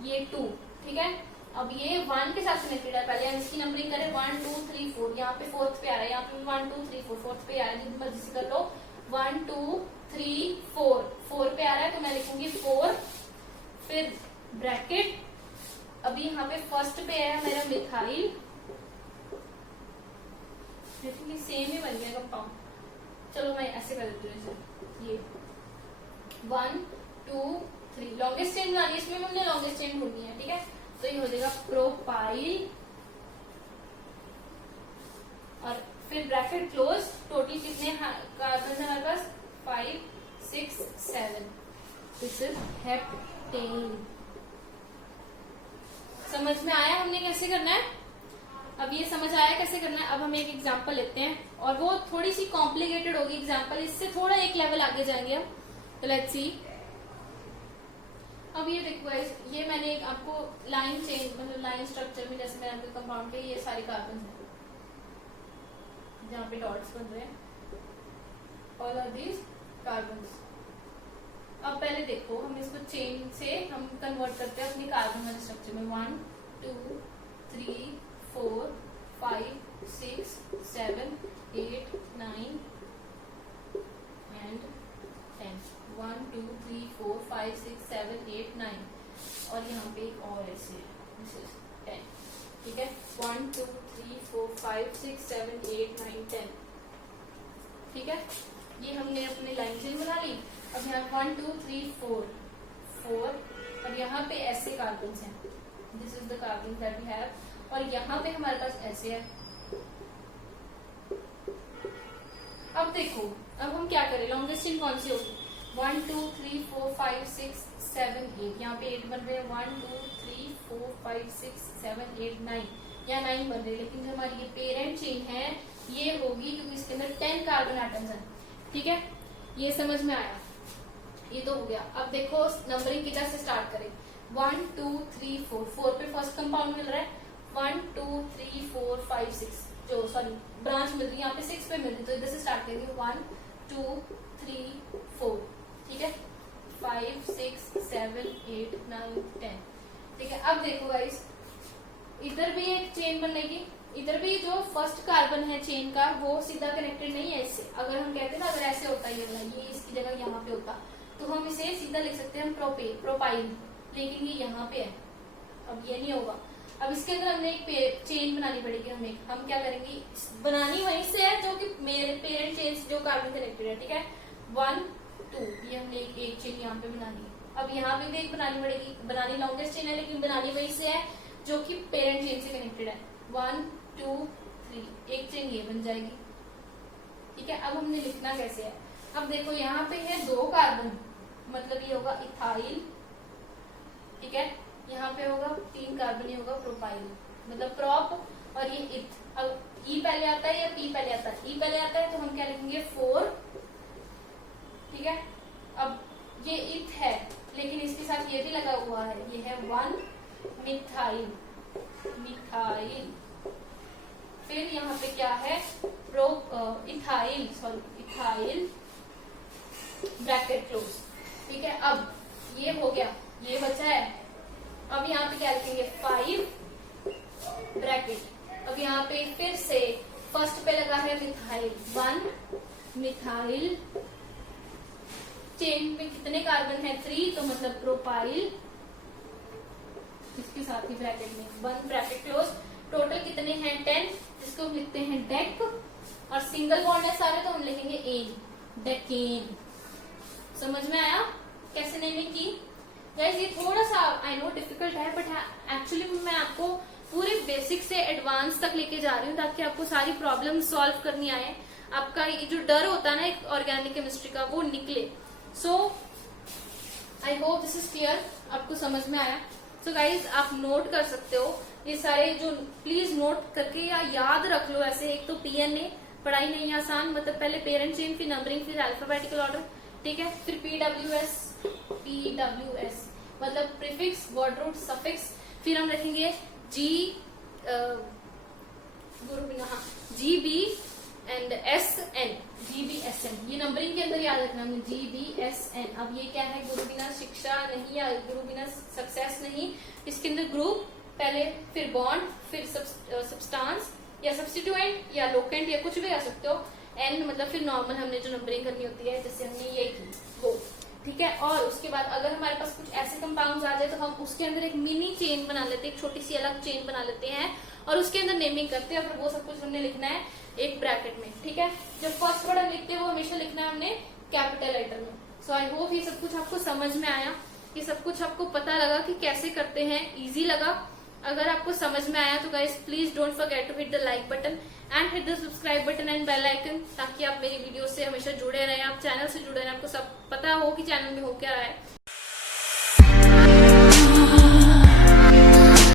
ये 2, ठीक है, अब ये 1 के साथ कनेक्टेड है। पहले हम इसकी नंबरिंग करें, 1 2 3 4, यहाँ पे फोर्थ पे आ रहा है, यहाँ पे 1 2 3 4 फोर्थ पे आ रहा है, जितनी मर्जी से कर लो। 1 2 3 4 पे आ रहा है, तो मैं लिखूंगी 4, फिर ब्रैकेट, अभी यहाँ पे फर्स्ट पे है मेरा मिथाइल, सेम ही बन गया कंपाउंड। चलो मैं ऐसे कर देती हूँ, ये 1 2 3 लॉन्गेस्ट चेन बनानी है, इसमें हमने लॉन्गेस्ट चेन ढूंढनी है। ठीक है, तो ये हो जाएगा प्रोपाइल, और फिर ब्रैकेट क्लोज, टोटल कितने कार्बन है हमारे पास, 5 6 7, दिस इज हेप्टेन। समझ में आया हमने कैसे करना है? अब ये समझ आया कैसे करना है। अब हम एक एग्जांपल लेते हैं, और वो थोड़ी सी कॉम्प्लिकेटेड होगी एग्जांपल, इससे थोड़ा एक लेवल आगे जाएंगे हम। तो लेट्स सी। अब ये देखो गाइस, ये मैंने एक आपको लाइन चेंज, मतलब लाइन स्ट्रक्चर में, जैसे मैंने आपके कंपाउंड के ये सारे कार्बन हैं जहाँ पे डॉट्स बन रहे हैं, ऑल आर दीज कार्बन्स। अब पहले देखो, हम इसको चेन से हम कन्वर्ट करते हैं अपनी कार्बन वाले स्ट्रक्चर में। 1 2 3 4 5 6 7 8 9 एंड 10। 1 2 3 4 5 6 7 8 9, और यहाँ पे एक और ऐसे है, दिस इज 10। ठीक है, 1 2 3 4 5 6 7 8 9 10। ठीक है, ये हमने अपनी लाइन चेन बना ली। अब यहाँ 1 2 3 4, और यहाँ पे ऐसे कार्बन हैं, this is the carbon that we have, और यहाँ पे हमारे पास ऐसे है। अब देखो, अब हम क्या करें, लॉन्गेस्ट चेन कौन सी होगी, 1 2 3 4 5 6 7 8, यहाँ पे 8 बन रहे हैं, 1 2 3 4 5 6 7 8 9, यहाँ 9 बन रहे हैं, लेकिन जो हमारी ये पेरेंट चेन है ये होगी, क्योंकि इसके अंदर 10 कार्बन एटम्स हैं। ठीक है, ये समझ में आया, ये तो हो गया। अब देखो नंबरिंग किधर से स्टार्ट करें, 1 2 3 4 पे फर्स्ट कंपाउंड मिल रहा है, 1 2 3 4 5 6, जो सॉरी ब्रांच मिल रही है यहाँ पे 6 पे मिल रही है, तो इधर से स्टार्ट करेंगे, 1 2 3 4। ठीक है, 5 6 7 8 9 10। ठीक है, अब देखो गाइस, इधर भी एक चेन बनेगी, इधर भी जो फर्स्ट कार्बन है चेन का वो सीधा कनेक्टेड नहीं है इससे। अगर हम कहते हैं ना, अगर ऐसे होता है ये इसकी जगह यहाँ पे होता, तो हम इसे सीधा लिख सकते हैं हम प्रोपाइल, लेकिन ये यहाँ पे है, अब ये नहीं होगा। अब इसके अंदर हमने एक चेन बनानी पड़ेगी, हम क्या करेंगे, बनानी वहीं से है जो कि मेरे पेरेंट चेन से जो कार्बन कनेक्टेड है। ठीक है, 1 2, ये हमने एक चेन यहाँ पे बनानी है। अब यहाँ पे भी एक बनानी पड़ेगी, बनानी लॉन्गेस्ट चेन है लेकिन बनानी वहीं से है जो कि पेरेंट चेन से कनेक्टेड है। 1 2 3, एक चेन ये बन जाएगी, ठीक है, अब हमने लिखना कैसे है, अब देखो यहाँ पे है 2 कार्बन, मतलब ये होगा इथाइल, ठीक है, यहाँ पे होगा 3 कार्बन, ये होगा प्रोपाइल, मतलब प्रोप, और ये इथ। अब ई पहले आता है या पी पहले आता है? ई पहले आता है तो हम क्या लिखेंगे 4, ठीक है। अब ये इथ है, लेकिन इसके साथ ये भी लगा हुआ है, ये है 1 मिथाइल, मिथाइल। फिर यहाँ पे क्या है, ethyl, sorry ethyl, bracket close, ठीक है। अब ये हो गया, ये बचा है, अब यहाँ पे क्या लिखेंगे 5 ब्रैकेट। अब यहाँ पे फिर से फर्स्ट पे लगा है मिथाइल, 1 मिथाइल, चेन पे कितने कार्बन है 3, तो मतलब प्रोपाइल, इसके साथ ही ब्रैकेट में 1 ब्रैकेट क्लोज। टोटल कितने हैं 10, जिसको हम लिखते हैं डेक, और सिंगल बॉन्ड है सारे तो हम लिखेंगे एन, डेकेन। समझ में आया कैसे नेमिंग की? गाइस ये थोड़ा सा आई नो डिफिकल्ट है, बट एक्चुअली मैं आपको पूरे बेसिक से एडवांस तक लेके जा रही हूँ ताकि आपको सारी प्रॉब्लम सॉल्व करनी आए, आपका ये जो डर होता है ना एक ऑर्गेनिक केमिस्ट्री का वो निकले। So I hope this is clear, आपको समझ में आया। सो गाइज आप नोट कर सकते हो ये सारे जो, प्लीज नोट करके या याद रख लो ऐसे। एक तो पीएनए, पढ़ाई नहीं आसान, मतलब पहले पेरेंट चेन, फिर नंबरिंग, फिर अल्फाबेटिकल ऑर्डर, ठीक है। फिर पीडब्ल्यूएस, पीडब्ल्यूएस मतलब प्रीफिक्स, वर्ड रूट, सफिक्स। फिर हम रखेंगे G, GB and S N, GBSN, ये नंबरिंग के अंदर याद रखना हमने, GBSN। अब ये क्या है, गुरु बिना शिक्षा नहीं या गुरु बिना सक्सेस नहीं, इसके अंदर ग्रुप पहले, फिर बॉन्ड, फिर सब्सटेंस या सब्स्टिट्यूएंट या लोकेंट या कुछ भी कर सकते हो। एन मतलब फिर नॉर्मल हमने जो नंबरिंग करनी होती है, जैसे हमने ये की वो, ठीक है। और उसके बाद अगर हमारे पास कुछ ऐसे कंपाउंड्स आ जाए तो हम उसके अंदर एक मिनी चेन बना लेते हैं, एक छोटी सी अलग चेन बना लेते हैं और उसके अंदर नेमिंग करते हैं, और वो सब कुछ हमने लिखना है एक ब्रैकेट में, ठीक है। जब फर्स्ट वर्ड हम लिखते हैं वो हमेशा लिखना है हमने कैपिटल लेटर में। सो आई होप ये सब कुछ आपको समझ में आया, ये सब कुछ आपको पता लगा कि कैसे करते हैं, इजी लगा। अगर आपको समझ में आया तो guys please don't forget to hit the like button and hit the subscribe button and bell icon, ताकि आप मेरी वीडियो से हमेशा जुड़े रहें, आप चैनल से जुड़े रहें, आपको सब पता हो कि चैनल में हो क्या रहा है।